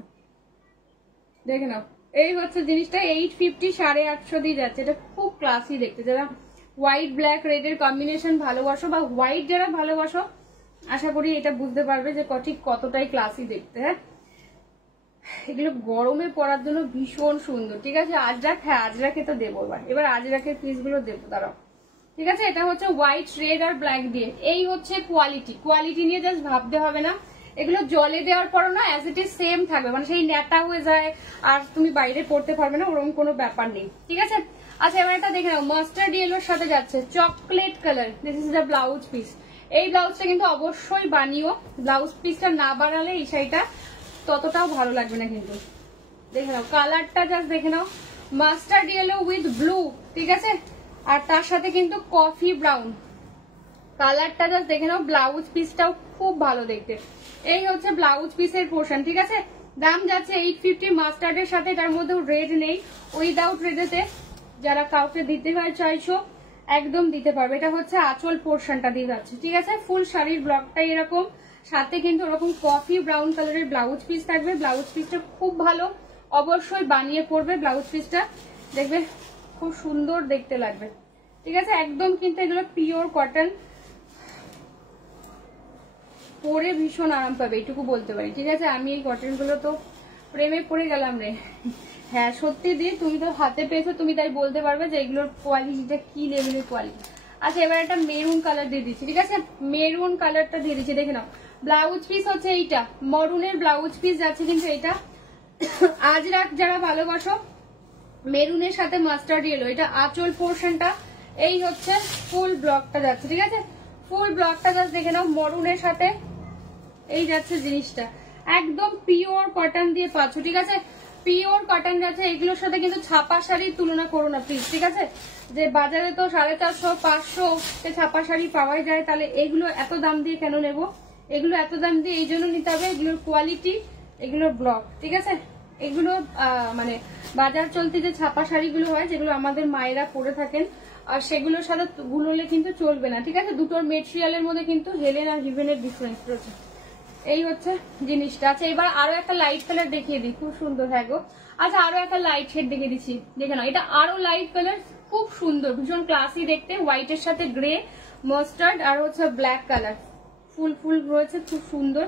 দেখে নাও। এই হচ্ছে জিনিসটা 850, 850 দিয়ে যাচ্ছে। এটা খুব ক্লাসি দেখতে। যারা হোয়াইট ব্ল্যাক রেড এর কম্বিনেশন ভালোবাসো বা হোয়াইট যারা ভালোবাসো, আশা করি এটা বুঝতে পারবে যে ঠিক কতটাই ক্লাসি দেখতে। হ্যাঁ, এগুলো গরমে পরার জন্য ভীষণ সুন্দর, ঠিক আছে। আজরাক, হ্যাঁ আজরাকে তো দেবো, এবার আজরাকের পিস গুলো দেবো, দাঁড়াও, ঠিক আছে। এটা হচ্ছে হোয়াইট রেড আর ব্ল্যাক দিয়ে। এই হচ্ছে কোয়ালিটি নিয়ে জাস্ট ভাবতে হবে না। এগুলো জলে দেওয়ার পরও না অ্যাজ ইট ইজ সেম থাকবে, মানে সেই ন্যাটা হয়ে যায় আর তুমি বাইরে পড়তে পারবে না, ওরকম কোনো ব্যাপার নেই, ঠিক আছে। আচ্ছা এবার এটা দেখে নাও, মাস্টার্ড ইয়েলোর সাথে যাচ্ছে chocolate colour. This is the blouse piece. এই ব্লাউজটা কিন্তু অবশ্যই বানিও, ব্লাউজ পিসটা না বানালে এই শাড়িটা ততটাও ভালো লাগবে না কিন্তু। দেখে নাও কালারটা, জাস্ট দেখে নাও, মাস্টার্ড ইয়েলো উইথ ব্লু, ঠিক আছে। আর তার সাথে কিন্তু কফি ব্রাউন কালারটা, জাস্ট দেখে নাও। ব্লাউজ পিসটাও খুব ভালো দেখতে। এই হচ্ছে ব্লাউজ পিসের পোর্শন, ঠিক আছে। দাম যাচ্ছে 850। মাস্টার্ডের সাথে এটার মধ্যেও রেড নেই, উইদাউট রেডেতে যারা কাউকে দিতে হয় চাইছো একদম দিতে পারবে। এটা হচ্ছে আঁচল পোর্শনটা দিয়ে যাচ্ছে, ঠিক আছে। ফুল শাড়ির ব্লকটাই এরকম, সাথে কিন্তু ওরকম কফি ব্রাউন কালারের ব্লাউজ পিস থাকবে। ব্লাউজ পিসটা খুব ভালো, অবশ্যই বানিয়ে পরবে। ব্লাউজ পিসটা দেখবে খুব সুন্দর দেখতে লাগবে, ঠিক আছে। একদম কিন্তু এগুলো পিওর কটন, পরে ভীষণ আরাম পাবে, এইটুকু বলতে পারি, ঠিক আছে। আমি এই কটন গুলো তো প্রেমে পড়ে গেলাম রে। হ্যাঁ সত্যি দি, তুমি তো হাতে পেয়েছো, তুমি তাই বলতে পারবে যে এগুলোর কোয়ালিটিটা কি লেভেলের কোয়ালিটি। আচ্ছা এবার একটা মেরুন কালার দিয়ে দিচ্ছি, ঠিক আছে। মেরুন কালারটা দিয়ে দিচ্ছি, দেখে নাও। ব্লাউজ পিস হচ্ছে এইটা, মরুনের ব্লাউজ পিস যাচ্ছে কিন্তু এটা। আজরাক যারা ভালোবাসো, মেরুনের সাথে মাস্টার্ড ইয়েলো, এটা আঁচল পোর্শনটা। এই হচ্ছে ফুল ব্লকটা যাচ্ছে, ঠিক আছে। ফুল ব্লকটা জাস্ট দেখে নাও, মরুনের সাথে এই যাচ্ছে জিনিসটা। একদম পিওর কটন দিয়ে পাচ্ছ, ঠিক আছে। পিওর কটন যাচ্ছে। এগুলোর সাথে কিন্তু ছাপা শাড়ির তুলনা করো না প্লিজ, ঠিক আছে। যে বাজারে তো 450, 500 ছাপা শাড়ি পাওয়াই যায়, তাহলে এগুলো এত দাম দিয়ে কেন নেব? এগুলো এত দাম দিয়ে এই জন্য নিতে হবে, এগুলোর কোয়ালিটি, এগুলোর ব্লক, ঠিক আছে। এগুলো মানে বাজার চলতি যে ছাপা শাড়িগুলো হয়, যেগুলো আমাদের মায়েরা পরে থাকেন, আর সেগুলোর সাথে গুলোলে কিন্তু চলবে না, ঠিক আছে। দুটোর মেটেরিয়ালের মধ্যে কিন্তু হেলেন আর হিভেনের ডিফারেন্স রয়েছে। এই হচ্ছে জিনিসটা। আচ্ছা এবার আরো একটা লাইট কালার দেখিয়ে দিই, খুব সুন্দর। হ্যাঁ গো, আচ্ছা আরো একটা লাইট শেড দেখিয়ে দিচ্ছি, দেখে নাও। এটা আরো লাইট কালার, খুব সুন্দর, ভীষণ ক্লাসি দেখতে। হোয়াইটের সাথে গ্রে, মাস্টার্ড আর হচ্ছে ব্ল্যাক কালার, ফুল ফুল রয়েছে, খুব সুন্দর।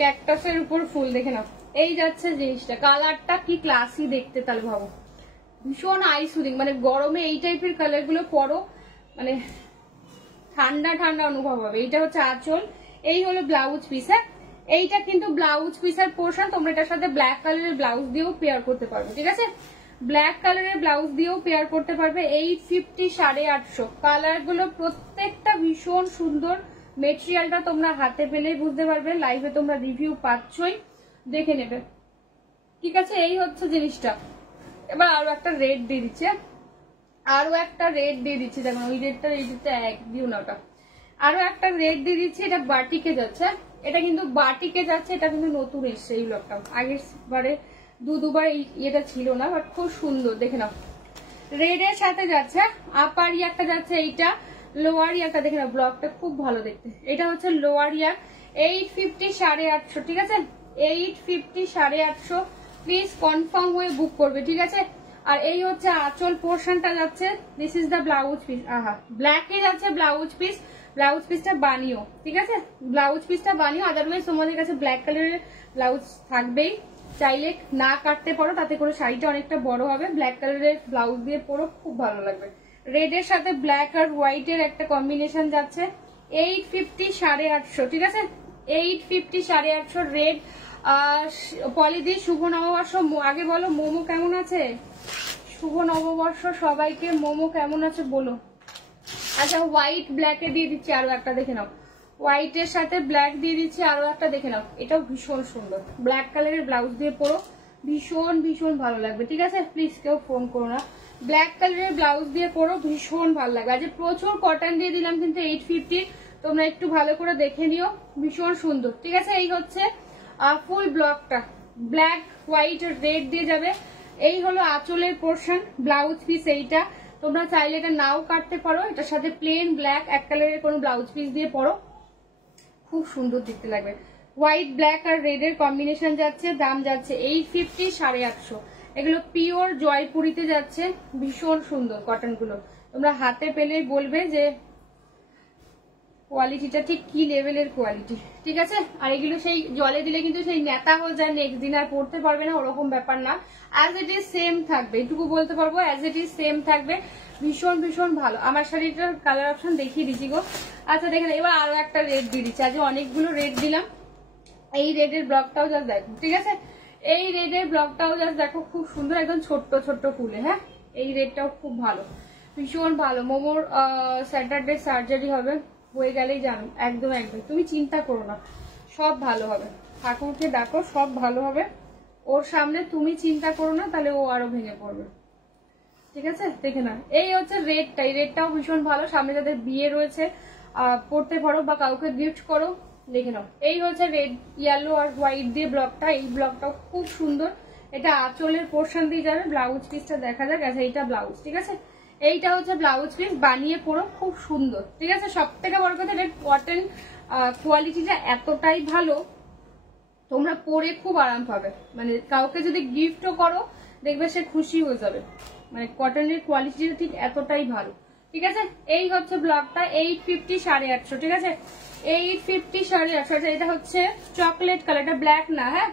ক্যাকটাসের উপর ফুল, দেখে নাও। এই যাচ্ছে জিনিসটা, কালারটা কি ক্লাসি দেখতে, তাহলে ভাবো। ভীষণ আই সুদিং, মানে গরমে এই টাইপের কালার গুলো পরো, মানে ঠান্ডা ঠান্ডা অনুভব হবে। এইটা হচ্ছে আঁচল, এই হলো ব্লাউজ পিস। হ্যাঁ এইটা কিন্তু ব্লাউজ পিসের পোর্শন, তোমরা এটার সাথে ব্ল্যাক কালারের ব্লাউজ দিয়েও পেয়ার করতে পারবে, ঠিক আছে। ব্ল্যাক কালারের ব্লাউজ দিয়েও পেয়ার করতে পারবে। 850, 850। কালার গুলো প্রত্যেকটা ভীষণ সুন্দর। মেটেরিয়ালটা তোমরা হাতে পেলেই বুঝতে পারবে, লাইভে তোমরা রিভিউ পাচ্ছই, দেখে নেবে, ঠিক আছে। এই হচ্ছে জিনিসটা। এবার আরো একটা রেড দিয়ে দিচ্ছে, আরো একটা রেড দিয়ে দিচ্ছি, দেখুন ওই রেডটা এই দিতে এক দিও না, ওটা আরো একটা রেড দিয়ে দিচ্ছি। এটা বাটিকে যাচ্ছে, এটা কিন্তু বাটিকে যাচ্ছে, এটা কিন্তু নতুন এসছে এই ব্লকটা, আগের বারে দুবার এটা ছিল না, বাট খুব সুন্দর, দেখে নাও। রেড এর সাথে যাচ্ছে আপার ইয়ারটা যাচ্ছে, এইটা লোয়ার ইয়ারটা, দেখে নাও ব্লকটা খুব ভালো দেখতে। এটা হচ্ছে লোয়ার ইয়ার, 850, 850, ঠিক আছে। 850, 850, প্লিজ কনফার্ম হয়ে বুক করবে, ঠিক আছে। আর এই হচ্ছে আঁচল পোর্শনটা যাচ্ছে, this is the blouse piece. আহা, ব্ল্যাকে যাচ্ছে ব্লাউজ পিস, ব্লাউজ পিসটা বানিও, ঠিক আছে। ব্লাউজ পিসটা বানিও, আদারওয়াইজ তোমাদের কাছে ব্ল্যাক কালারের ব্লাউজ থাকবেই, চাইলে না কাটতে পারো, তাতে করে শাড়িটা অনেকটা বড় হবে। ব্ল্যাক কালারের ব্লাউজ দিয়ে পরো, খুব ভালো লাগবে। রেড এর সাথে ব্ল্যাক আর হোয়াইট এর একটা কম্বিনেশন যাচ্ছে 850 850, ঠিক আছে 850 850 রেড। পলিদি শুভ নববর্ষ। আগে বলো মোমো কেমন আছে, শুভ নববর্ষ সবাইকে, মোমো কেমন আছে বলো। আচ্ছা হোয়াইট ব্ল্যাক এ দিয়ে দিচ্ছি আরো একটা, দেখে নাও হোয়াইট এর সাথে ব্ল্যাক দিয়ে দিচ্ছি আরো একটা, দেখে নাও এটাও ভীষণ সুন্দর। ব্ল্যাক কালারের ব্লাউজ দিয়ে পরো, ভীষণ ভীষণ ভালো লাগবে, ঠিক আছে প্লিজ কেউ ফোন করো না। ব্ল্যাক কালারের ব্লাউজ দিয়ে পরো, ভীষণ ভালো লাগবে। আজ প্রচুর কটন দিয়ে দিলাম কিন্তু 850, তোমরা একটু ভালো করে দেখে নিও, ভীষণ সুন্দর, ঠিক আছে। এই হচ্ছে ফুল ব্লকটা, ব্ল্যাক হোয়াইট রেড দিয়ে যাবে। এই হলো আঁচলের পোর্শন, ব্লাউজ পিস এইটা। তোমরা চাইলে এটা নাও কাটতে পারো, এটার সাথে প্লেন ব্ল্যাক এক কালারের কোনো ব্লাউজ পিস দিয়ে পরো, খুব সুন্দর দেখতে লাগবে। হোয়াইট ব্ল্যাক আর রেড এর কম্বিনেশন যাচ্ছে, দাম যাচ্ছে 850 850। এগুলো পিওর জয়পুরিতে যাচ্ছে, ভীষণ সুন্দর কটন গুলো। তোমরা হাতে পেলেই বলবে যে কোয়ালিটিটা ঠিক কি লেভেলের কোয়ালিটি, ঠিক আছে। আর এগুলো সেই জলে দিলে কিন্তু সেই নেতা হয়ে যায়, নেক্সট দিন আর পড়তে পারবে না, ওরকম ব্যাপার না, অ্যাজ ইট ইজ সেম থাকবে, এটুকু বলতে পারবো অ্যাজ ইট ইজ সেম থাকবে, ভীষণ ভীষণ ভালো। আমার শাড়িটার কালার অপশন দেখিয়ে দিচ্ছি গো। আচ্ছা দেখেন, এবার আরো একটা রেড দিয়ে দিচ্ছি, আজ অনেকগুলো রেড দিলাম। এই রেডের ব্লকটাও জাস্ট দেখো, ঠিক আছে এই রেডের ব্লকটাও জাস্ট দেখো, খুব সুন্দর, একদম ছোট্ট ছোট্ট ফুলে। হ্যাঁ এই রেডটাও খুব ভালো, ভীষণ ভালো। মোমোর স্যাটারডে সার্জারি হবে, হয়ে গেলেই জানো, একদম একদম তুমি চিন্তা করো না, সব ভালো হবে। ঠাকুরকে ডাকো, সব ভালো হবে। ওর সামনে তুমি চিন্তা করো না, তাহলে ও আরো ভেঙে পড়বে, ঠিক আছে। দেখে না, এই হচ্ছে রেডটা, এই রেডটাও ভীষণ ভালো। সামনে যাদের বিয়ে রয়েছে পড়তে পারো বা কাউকে গিফট করো, দেখে নাও। এই হচ্ছে রেড ইয়েলো আর হোয়াইট দিয়ে ব্লকটা, এই ব্লকটাও খুব সুন্দর। এটা আঁচলের পোর্শন দিয়ে যাবে, ব্লাউজ পিসটা দেখা যাক। আচ্ছা এইটা ব্লাউজ, ঠিক আছে এইটা হচ্ছে ব্লাউজ পিস, বানিয়ে পরো, খুব সুন্দর, ঠিক আছে। সব থেকে বড় কথা, এর কটন কোয়ালিটিটা এতটাই ভালো, তোমরা পরে খুব আরাম পাবে। মানে কাউকে যদি গিফটও করো, দেখবে সে খুশি হয়ে যাবে, মানে কটনের কোয়ালিটিটা ঠিক এতটাই ভালো, ঠিক আছে। এই হচ্ছে ব্লকটা 850 850, ঠিক আছে 850 850। আচ্ছা এটা হচ্ছে চকলেট কালার, এটা ব্ল্যাক না, হ্যাঁ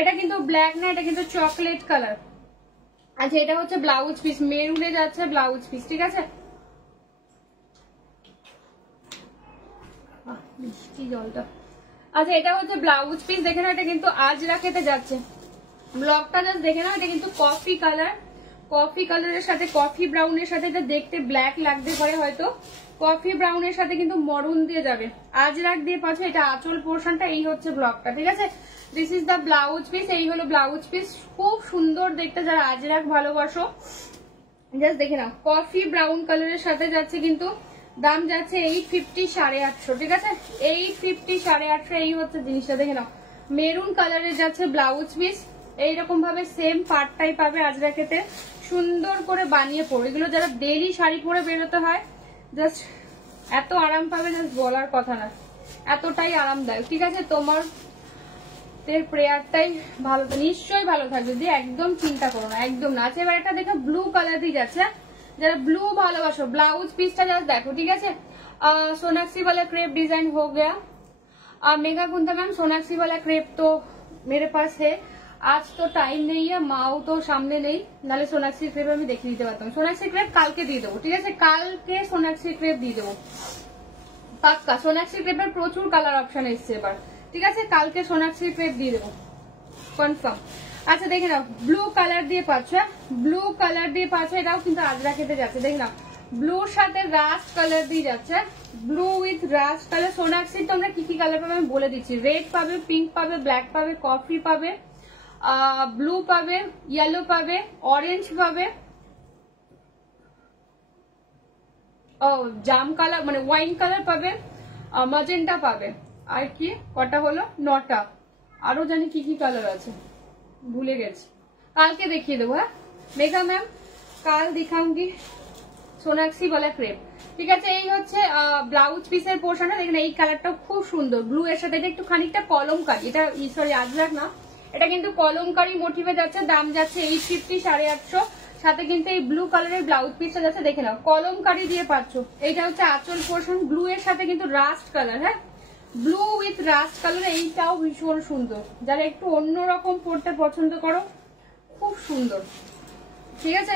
এটা কিন্তু ব্ল্যাক না, এটা কিন্তু চকলেট কালার। আচ্ছা এটা হচ্ছে ব্লাউজ পিস, মেরুনে যাচ্ছে ব্লাউজ পিস, ঠিক আছে। মিষ্টি জলটা। আচ্ছা এটা হচ্ছে ব্লাউজ পিস, দেখে নাও এটা কিন্তু আজরাকেতে যাচ্ছে। ব্লকটা জাস্ট দেখে নাও, এটা কিন্তু কফি কালার, কফি কালারের সাথে কফি ব্রাউনের সাথে, এটা দেখতে ব্ল্যাক লাগতে পারে হয়তো, কফি ব্রাউনের সাথে কিন্তু মরুন দিয়ে যাবে, আজরাক দিয়ে পাচ্ছ। এটা আঁচল পোর্শনটা, এই হচ্ছে ব্লকটা, ঠিক আছে। This is the blouse piece, এই হলো ব্লাউজ পিস, খুব সুন্দর দেখতে। যারা আজরাক ভালোবাসো জাস্ট দেখে নাও, কফি ব্রাউন কালারের সাথে যাচ্ছে, কিন্তু দাম যাচ্ছে 850 850, ঠিক আছে 850 850। এই হচ্ছে জিনিসটা, দেখে নাও মেরুন কালারের যাচ্ছে ব্লাউজ পিস, এইরকম ভাবে সেম পার্টটাই পাবে আজরাকেতে, সুন্দর করে বানিয়ে পড়ো। এগুলো যারা ডেইলি শাড়ি পরে বেরোতে হয়, জাস্ট এত আরাম পাবে, জাস্ট বলার কথা না, এতটাই আরামদায়ক, ঠিক আছে। তোমার প্রেয়ারটাই ভালো, নিশ্চয়ই ভালো থাকবে, দিয়ে একদম চিন্তা করো না, একদম না। আচ্ছা এবার একটা দেখো ব্লু কালার দিয়ে যাচ্ছে, যারা ব্লু ভালোবাসো, ব্লাউজ পিসটা জাস্ট দেখো, ঠিক আছে। सोनाक्षी वाला क्रेप डिजाइन हो गया। मेघा कुंता मैम सोनाक्षी वाला क्रेप तो मेरे पास है, आज तो टाइम नहीं है, माओ तो सामने नहीं, नाले सोनाक्षी क्रेप আমি দেখে দিতে পারতাম। সোনাক্ষী ক্রেপ কালকে দিয়ে দেবো, ঠিক আছে কালকে সোনাক্ষী ক্রেপ দিয়ে দেবো পাক্কা। সোনাক্ষী ক্রেপের প্রচুর কালার অপশন এসছে এবার, ঠিক আছে কালকে সোনাক্ষী ক্রেপ দিয়ে দেবো কনফার্ম। আচ্ছা দেখে নাও ব্লু কালার দিয়ে পাচ্ছ, ব্লু কালার দিয়ে পাচ্ছ, এটাও কিন্তু আজরা খেতে যাচ্ছে, দেখে নাও ব্লুর সাথে রাস্ট কালার দিয়ে যাচ্ছে, ব্লু উইথ রাস্ট কালার। সোনাক্ষীর তোমরা কি কি কালার পাবে আমি বলে দিচ্ছি, রেড পাবে, পিঙ্ক পাবে, ব্ল্যাক পাবে, কফি পাবে, ব্লু পাবে, ইয়েলো পাবে, অরেঞ্জ পাবে, ও জাম কালার মানে ওয়াইন কালার পাবে, ম্যাজেন্টা পাবে, আর কি কটা হলো 9টা, আরো জানি কি কি কালার আছে ভুলে গেছি, কালকে দেখিয়ে দেবো। হ্যাঁ মেঘা ম্যাম কাল দিখাऊंगी সোনাক্ষী वाला ক্রেপ, ঠিক আছে। এই হচ্ছে ব্লাউজ পিসের পোর্শনটা, দেখেন এই কালারটা খুব সুন্দর, ব্লু এর সাথে এটা একটু খানিকটা কলমকারি, এটা সরি আজরাক না, এটা কিন্তু কলমকারি মোটিভে যাচ্ছে, দাম যাচ্ছে 850 850, সাথে কিন্তু এই ব্লু কালারের ব্লাউজ পিসটা যাচ্ছে, দেখে নাও কলমকারি দিয়ে পাচ্ছ। এইটা হচ্ছে আঁচল পোর্শন, ব্লু এর সাথে কিন্তু রাস্ট কালার, হ্যাঁ ব্লু উইথ রাস্ট কালার, এইটাও ভীষণ সুন্দর, যারা একটু অন্যরকম পড়তে পছন্দ করো খুব সুন্দর, ঠিক আছে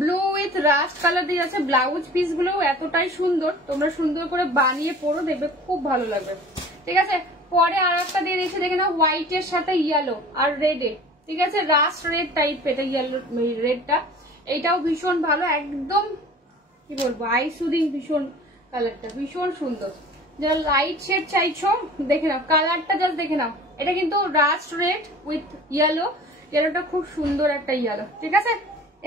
ব্লু উইথ রাস্ট কালার দিয়ে যাচ্ছে। ব্লাউজ পিস গুলো এতটাই সুন্দর, তোমরা সুন্দর করে বানিয়ে পরো, দেখবে খুব ভালো লাগবে। ঠিক আছে, পরে আর একটা দিয়ে দিয়েছি দেখে না, হোয়াইট এর সাথে ইয়েলো আর রেডে। ঠিক আছে, রাস্ট রেড টাইপ, এটা ইয়েলো রেডটা, এইটাও ভীষণ ভালো, একদম কি বলবো আই সুদিং, ভীষণ কালারটা ভীষণ সুন্দর। যারা লাইট শেড চাইছো দেখে নাও, কালারটা জাস্ট দেখে নাও। এটা কিন্তু রাস্ট রেড উইথ ইয়েলো, ইয়েলোটা খুব সুন্দর একটা ইয়েলো। ঠিক আছে,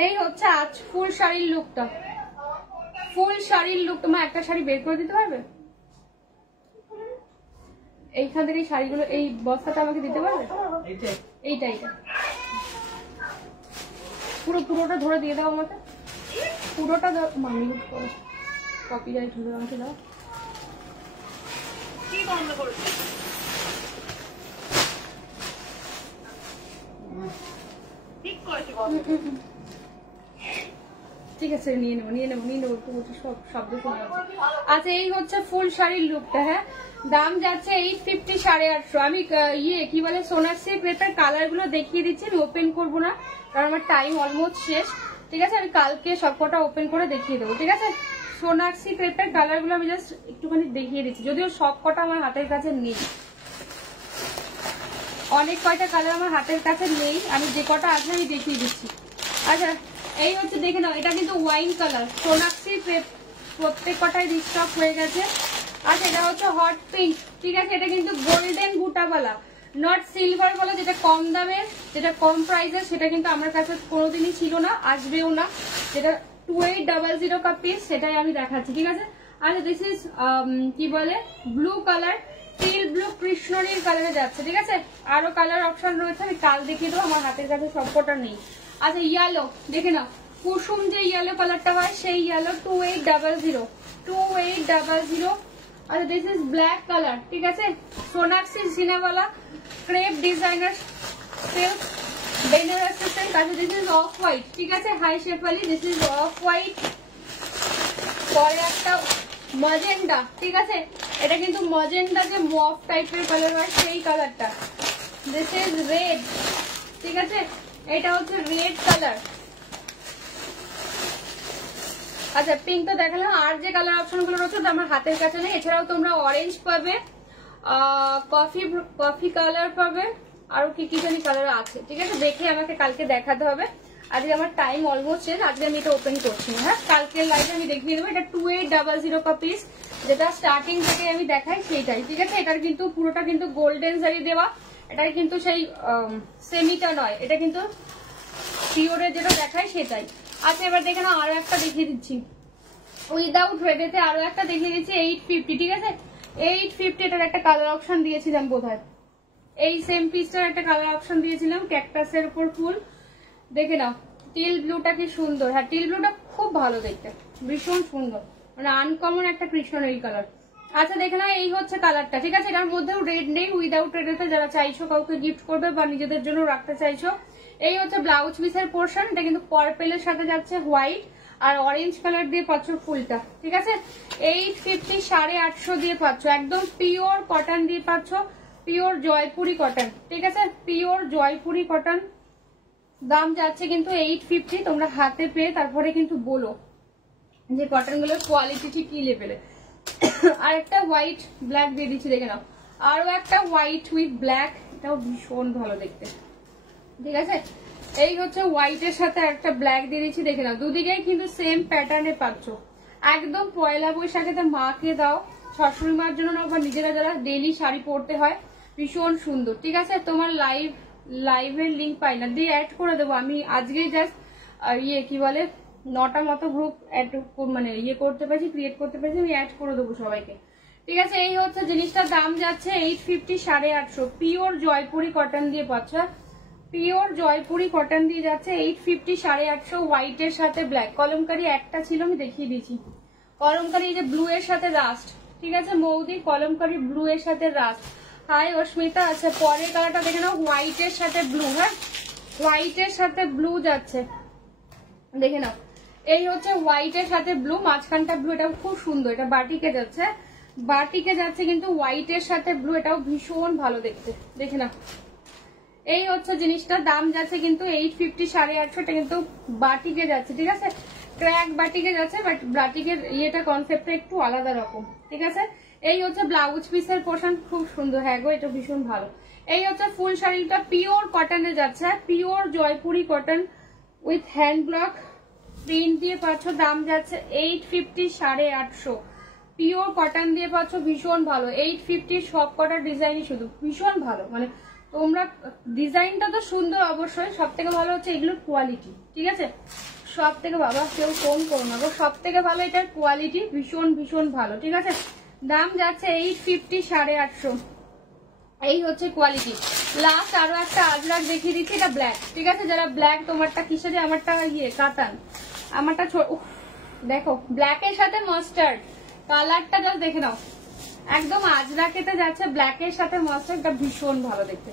এই হচ্ছে আজ ফুল শাড়ির লুকটা। ফুল শাড়ির লুক, তোমার একটা শাড়ি বের করে দিতে পারবে এইখান থেকে? শাড়িগুলো এই বস্তাটা আমাকে দিতে পারবে? এইটা এইটা পুরোটা ধরে দিয়ে দাও আমাকে, পুরোটা মানি কপিরাইট ধরে আমাকে দাও। কি বন্ধ করছে? ঠিক করেছি বন্ধ। ঠিক আছে, নিয়ে নেবো সব শব্দ শোনা যাচ্ছে। আচ্ছা, এই হচ্ছে ফুল শাড়ির লুকটা। হ্যাঁ, দাম যাচ্ছে 850, 850। আমি কি বলে সোনাক্ষী ক্রেপের কালার গুলো দেখিয়ে দিচ্ছি, আমি ওপেন করবো না কারণ আমার টাইম অলমোস্ট শেষ। ঠিক আছে, আমি কালকে সবকটা ওপেন করে দেখিয়ে দেবো। ঠিক আছে, সোনাক্ষী ক্রেপের কালার গুলো আমি জাস্ট একটুখানি দেখিয়ে দিচ্ছি, যদিও সবকটা আমার হাতের কাছে নেই, অনেক কয়টা কালার আমার হাতের কাছে নেই, আমি যে কটা আছে আমি দেখিয়ে দিচ্ছি। আচ্ছা, এই হচ্ছে দেখে নাও, এটা কিন্তু ওয়াইন কালার, সোনাক্ষী প্রত্যেক কটাই রিস্টক হয়ে গেছে। আচ্ছা, এটা হচ্ছে হট পিঙ্ক। ঠিক আছে, এটা কিন্তু গোল্ডেন বুটাওয়ালা, নট সিলভার বলা, যেটা কম দামের, যেটা কম প্রাইসের, সেটা কিন্তু আমার কাছে কোনোদিনই ছিল না, আসবেও না। যেটা 2800 কা পিস, সেটাই আমি দেখাচ্ছি। ঠিক আছে, আচ্ছা দিস ইজ কি বলে ব্লু কালার, টিল ব্লু কৃষ্ণনীল কালারে যাচ্ছে। ঠিক আছে, আরো কালার অপশন রয়েছে, আমি কাল দেখিয়ে দেবো, আমার হাতের কাছে সবকটা নেই। আচ্ছা, ইয়েলো দেখে নাও, কুসুম যে ইয়েলো কালারটা হয় সেই ইয়েলো, 2800। আচ্ছা, দিস ইজ ব্ল্যাক কালার। ঠিক আছে, সোনাক্ষী সিনেওয়ালা crepe designer silk Banarasi silk. আচ্ছা, দিস ইজ অফ হোয়াইট। ঠিক আছে, hi Shefali, this is off white. পরে একটা মজেন্ডা। ঠিক আছে, এটা কিন্তু মজেন্ডা যে মফ টাইপের কালার হয় সেই কালারটা। This is red. ঠিক আছে, এটা হচ্ছে রেড কালার। আচ্ছা, পিঙ্ক তো দেখালাম, আর যে কালার অপশন গুলো রয়েছে আমার হাতের কাছে নেই। এছাড়াও তোমরা অরেঞ্জ পাবে, কফি কালার পাবে, আরো কি কি জানি কালার আছে। ঠিক আছে, দেখে আমাকে কালকে দেখাতে হবে, আজকে আমার টাইম অলমোস্ট শেষ, আজকে আমি এটা ওপেন করছি না। হ্যাঁ, কালকের লাইভে আমি দেখিয়ে দেবো। এটা 2800 কা পিস, যেটা স্টার্টিং থেকে আমি দেখাই সেইটাই। ঠিক আছে, এটার কিন্তু পুরোটা কিন্তু গোল্ডেন জারি দেওয়া, এটা কিন্তু সেই সেমিটা নয়, এটা কিন্তু পিওরের যেটা দেখাই সেটাই। আচ্ছা, এবার দেখে না, আরো একটা দেখিয়ে দিচ্ছি উইদাউট রেডেতে, আরো একটা দেখিয়ে দিচ্ছি 850। ঠিক আছে, 850 এটার একটা কালার অপশন দিয়েছিলাম বোধহয়, এই সেম পিসটার একটা কালার অপশন দিয়েছিলাম, ক্যাকটাসের উপর ফুল। দেখে নাও, টিল ব্লুটা কি সুন্দর। হ্যাঁ, টিল ব্লুটা খুব ভালো দেখতে, ভীষণ সুন্দর, মানে আনকমন একটা কৃষ্ণনীল কালার। আচ্ছা, দেখে নাও, এই হচ্ছে কালারটা। ঠিক আছে, এটার মধ্যেও রেড নেই, উইদাউট রেডেতে যারা চাইছো কাউকে গিফট করবে বা নিজেদের জন্য রাখতে চাইছো। এই হচ্ছে ব্লাউজ পিসের পোর্শন, এটা কিন্তু পার্পেলের সাথে যাচ্ছে হোয়াইট আর অরেঞ্জ কালার দিয়ে পাচ্ছ ফুলটা। ঠিক আছে, 850, 850 দিয়ে পাচ্ছ, একদম পিওর কটন দিয়ে পাচ্ছ, পিওর জয়পুরি কটন। ঠিক আছে, পিওর জয়পুরি কটন, দাম যাচ্ছে কিন্তু 850। তোমরা হাতে পেয়ে তারপরে কিন্তু বলো যে কটন গুলোর কোয়ালিটি কি লেভেলে। আর একটা হোয়াইট ব্ল্যাক দিয়ে দিচ্ছি, দেখে নাও, আরো একটা হোয়াইট উইথ ব্ল্যাক, এটাও ভীষণ ভালো দেখতে। ঠিক আছে, এই হচ্ছে হোয়াইটের সাথে একটা ব্ল্যাক দিয়ে দিচ্ছি, দেখে নাও, দুদিকেই কিন্তু সেম প্যাটার্নে পাচ্ছ, একদম পয়লা বৈশাখেতে মাকে দাও, শাশুড়ি মার জন্য নাও, বা নিজেরা যারা ডেইলি শাড়ি পরতে হয়, ভীষণ সুন্দর। ঠিক আছে, তোমার লাইভের লিঙ্ক পাই না, দিয়ে অ্যাড করে দেবো আমি আজকেই, জাস্ট কি বলে 9টা মতো গ্রুপ মানে করতে পেরেছি, ক্রিয়েট করতে পেরেছি, আমি অ্যাড করে দেবো সবাইকে। ঠিক আছে, এই হচ্ছে জিনিসটার দাম যাচ্ছে 850, 850। পিওর জয়পুরি কটন দিয়ে পাচ্ছ, পিওর জয়পুরি কটন দিয়ে যাচ্ছে 850, 850, হোয়াইটের সাথে ব্ল্যাক। কলমকারি একটা ছিল, আমি দেখিয়ে দিয়েছি, কলমকারি এই যে ব্লু এর সাথে রাস্ট। ঠিক আছে, মৌদি কলমকারি ব্লু এর সাথে রাস্ট। হাই অস্মিতা। আচ্ছা, পরের কালারটা দেখে নাও, হোয়াইটের সাথে ব্লু। হ্যাঁ, হোয়াইটের সাথে ব্লু যাচ্ছে, দেখে নাও, এই হচ্ছে হোয়াইটের সাথে ব্লু, মাঝখানটা ব্লু, এটাও খুব সুন্দর, এটা বাটিকে যাচ্ছে, বাটিকে যাচ্ছে কিন্তু হোয়াইটের সাথে ব্লু, এটাও ভীষণ ভালো দেখতে। দেখে নাও, এই হচ্ছে জিনিসটা, দাম যাচ্ছে কিন্তু 850, 850 কিন্তু বাটিকে যাচ্ছে, ঠিক আছে, ক্র্যাক বাটিকে যাচ্ছে, বাট বাটিকের ইয়েটা কনসেপ্টটা একটু আলাদা রকম, ঠিক আছে। এই হচ্ছে ব্লাউজ পিসের পোর্শন, খুব সুন্দর, হ্যাঁ গো এটা ভীষণ ভালো। এই হচ্ছে ফুল শাড়িটা পিওর কটনে যাচ্ছে, pure Jaipuri cotton with hand block print দিয়ে পাচ্ছ, দাম যাচ্ছে 850, 850, পিওর কটন দিয়ে পাচ্ছ, ভীষণ ভালো। 850 সব কটা ডিজাইনই শুধু ভীষণ ভালো, মানে তোমরা ডিজাইনটা তো সুন্দর অবশ্যই, সব থেকে ভালো হচ্ছে এগুলোর কোয়ালিটি, ঠিক আছে, সব থেকে, বাবা কেউ ফোন করো না গো, সব থেকে ভালো এটার কোয়ালিটি, ভীষণ ভীষণ ভালো, ঠিক আছে। দাম যাচ্ছে 850, 850, এই হচ্ছে কোয়ালিটি। লাস্ট আরো একটা আজরাক দেখিয়ে দিচ্ছি, এটা ব্ল্যাক, ঠিক আছে, যারা ব্ল্যাক, তোমারটা কিসের, আমারটা ইয়ে কাতান, আমারটা দেখো ব্ল্যাকের সাথে মাস্টার্ড কালারটা জাস্ট দেখে নাও, একদম আজরাকেতে যাচ্ছে ব্ল্যাকের সাথে মাস্টার্ড, এটা ভীষণ ভালো দেখতে,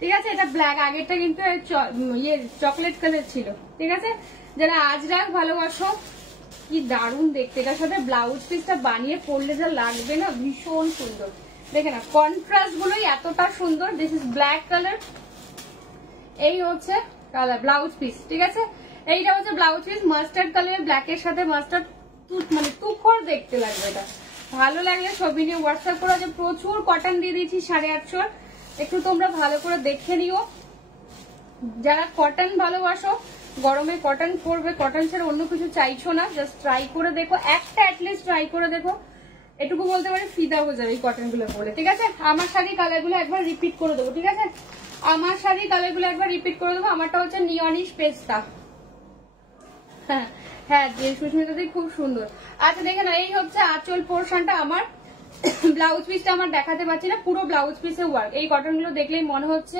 ঠিক আছে। এটা ব্ল্যাক, আগেরটা কিন্তু ইয়ে চকলেট কালার ছিল, ঠিক আছে। যারা আজরাক ভালোবাসো, কি দারুণ দেখতে, এটার সাথে ব্লাউজ পিসটা বানিয়ে পরলে যা লাগবে না, ভীষণ সুন্দর, দেখে না কন্ট্রাস্ট গুলোই এতটা সুন্দর। দিস ইজ ব্ল্যাক কালার, এই হচ্ছে কালার ব্লাউজ পিস, ঠিক আছে, এইটা হচ্ছে ব্লাউজ পিস মাস্টার্ড কালার, ব্ল্যাকের সাথে মাস্টার্ড, মানে তুখর দেখতে লাগবে, এটা ভালো লাগলে ছবি নিয়ে হোয়াটসঅ্যাপ করে, যে প্রচুর কটন দিয়ে দিয়েছি 850, একটু তোমরা ভালো করে দেখে নিও। যারা কটন ভালোবাসো, গরমে কটন পরবে, কটন ছাড়া অন্য কিছু চাইছো না, জাস্ট ট্রাই করে দেখো, একটা অ্যাটলিস্ট ট্রাই করে দেখো, এটুকু বলতে পারি ফিদা হয়ে যাবে এই কটন গুলো পরে, ঠিক আছে। আমার শাড়ি কালার গুলো একবার রিপিট করে দেবো, ঠিক আছে, আমার শাড়ি কালার গুলো একবার রিপিট করে দেবো। আমারটা হচ্ছে নিয়নিশ পেস্তা, হ্যাঁ হ্যাঁ, যে সুস্মিতা দি খুব সুন্দর। আচ্ছা দেখে না, এই হচ্ছে আঁচল পোর্শনটা আমার, ব্লাউজ পিসটা আমার দেখাতে পারছি না, পুরো ব্লাউজ পিসে ওয়ার্ক, এই কটন গুলো দেখলেই মনে হচ্ছে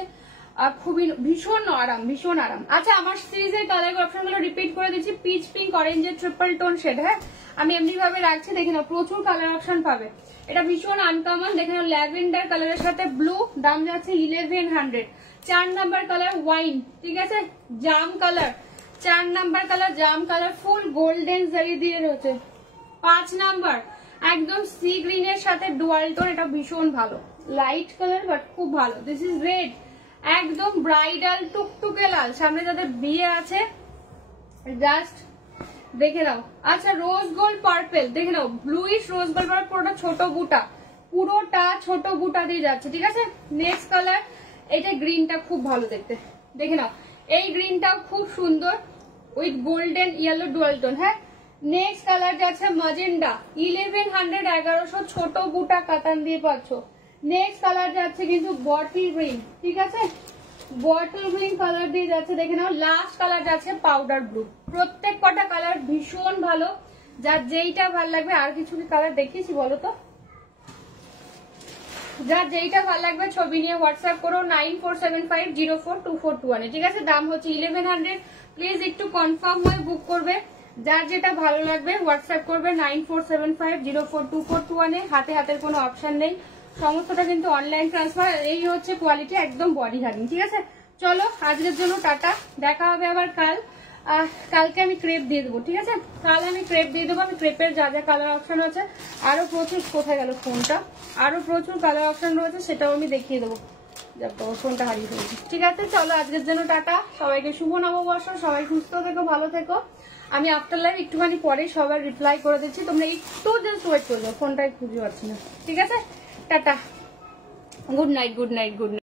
খুবই ভীষণ আরাম, ভীষণ আরাম। আচ্ছা আমার সিরিজের কালার অপশন গুলো রিপিট করে দিচ্ছি, পিচ পিঙ্ক, অরেঞ্জের ট্রিপল টোন শেড, হ্যাঁ আমি এমনি ভাবে রাখছি, দেখে নাও প্রচুর কালার অপশন পাবে, এটা ভীষণ আনকমন, দেখে নাও ল্যাভেন্ডার কালারের সাথে ব্লু, দাম যাচ্ছে 1100। 4 নাম্বার কালার ওয়াইন, ঠিক আছে, জাম কালার, 4 নাম্বার কালার জাম কালার, ফুল গোল্ডেন জারি দিয়ে রয়েছে। 5 নাম্বার একদম সি গ্রিনের সাথে ডুয়াল টোন, এটা ভীষণ ভালো, লাইট কালার বাট খুব ভালো। দিস ইজ রেড, একদম ব্রাইডাল টুকটুকে লাল, সামনে যাদের বিয়ে আছে জাস্ট দেখে নাও। আচ্ছা রোজ গোল্ড পার্পেল, দেখে নাও ব্লুইশ রোজ গোল্ড পার্পেল, পুরোটা ছোট বুটা, পুরোটা ছোট বুটা দিয়ে যাচ্ছে, ঠিক আছে। নেক্সট কালার এটা গ্রিনটা খুব ভালো দেখতে, দেখে নাও এই গ্রিনটাও খুব সুন্দর with golden yellow dual tone, হ্যাঁ। নেক্সট কালার যাচ্ছে ম্যাজেন্ডা, 1100, 1100, ছোট বুটা কাতান দিয়ে পাচ্ছ। নেক্সট কালার যাচ্ছে কিন্তু বটল গ্রিন, ঠিক আছে, বটল গ্রিন কালার দিয়ে যাচ্ছে, দেখে নাও। লাস্ট কালার যাচ্ছে পাউডার ব্লু, প্রত্যেক কটা কালার ভীষণ ভালো, যার যেইটা ভালো লাগবে। আর কিছু কি কালার দেখিয়েছি বলো তো, যার যেইটা ভালো লাগবে ছবি নিয়ে হোয়াটসঅ্যাপ করো 9475042421, ঠিক আছে। দাম হচ্ছে 1100, প্লিজ একটু কনফার্ম হয়ে বুক করবে, যার যেটা ভালো লাগবে হোয়াটসঅ্যাপ করবে 9475042421, হাতে হাতের কোনো অপশন নেই, সমস্তটা কিন্তু অনলাইন ট্রান্সফার। এই হচ্ছে কোয়ালিটি, একদম বডি হাগিং, ঠিক আছে। চলো আজকের জন্য টাটা, দেখা হবে আবার কাল। কালকে আমি ক্রেপ দিয়ে দেবো, ঠিক আছে, কাল আমি ক্রেপ দিয়ে দেবো। আমি ক্রেপের যা যা কালার অপশন আছে, আরো প্রচুর, কোথায় গেল ফোনটা, আরো প্রচুর কালার অপশন রয়েছে, সেটাও আমি দেখিয়ে দেবো, ফোনটা হারিয়ে ফেলেছি, ঠিক আছে। চলো আজকের জন্য টাটা, সবাইকে শুভ নববর্ষ, সবাই সুস্থ থেকো, ভালো থেকো। আমি আফটার লাইভ একটুখানি পরে সবার রিপ্লাই করে দিচ্ছি, তোমরা একটু জাস্ট ওয়েট করবে, ফোনটাই খুঁজে পাচ্ছি না, ঠিক আছে। Tata, good night, good night, good night.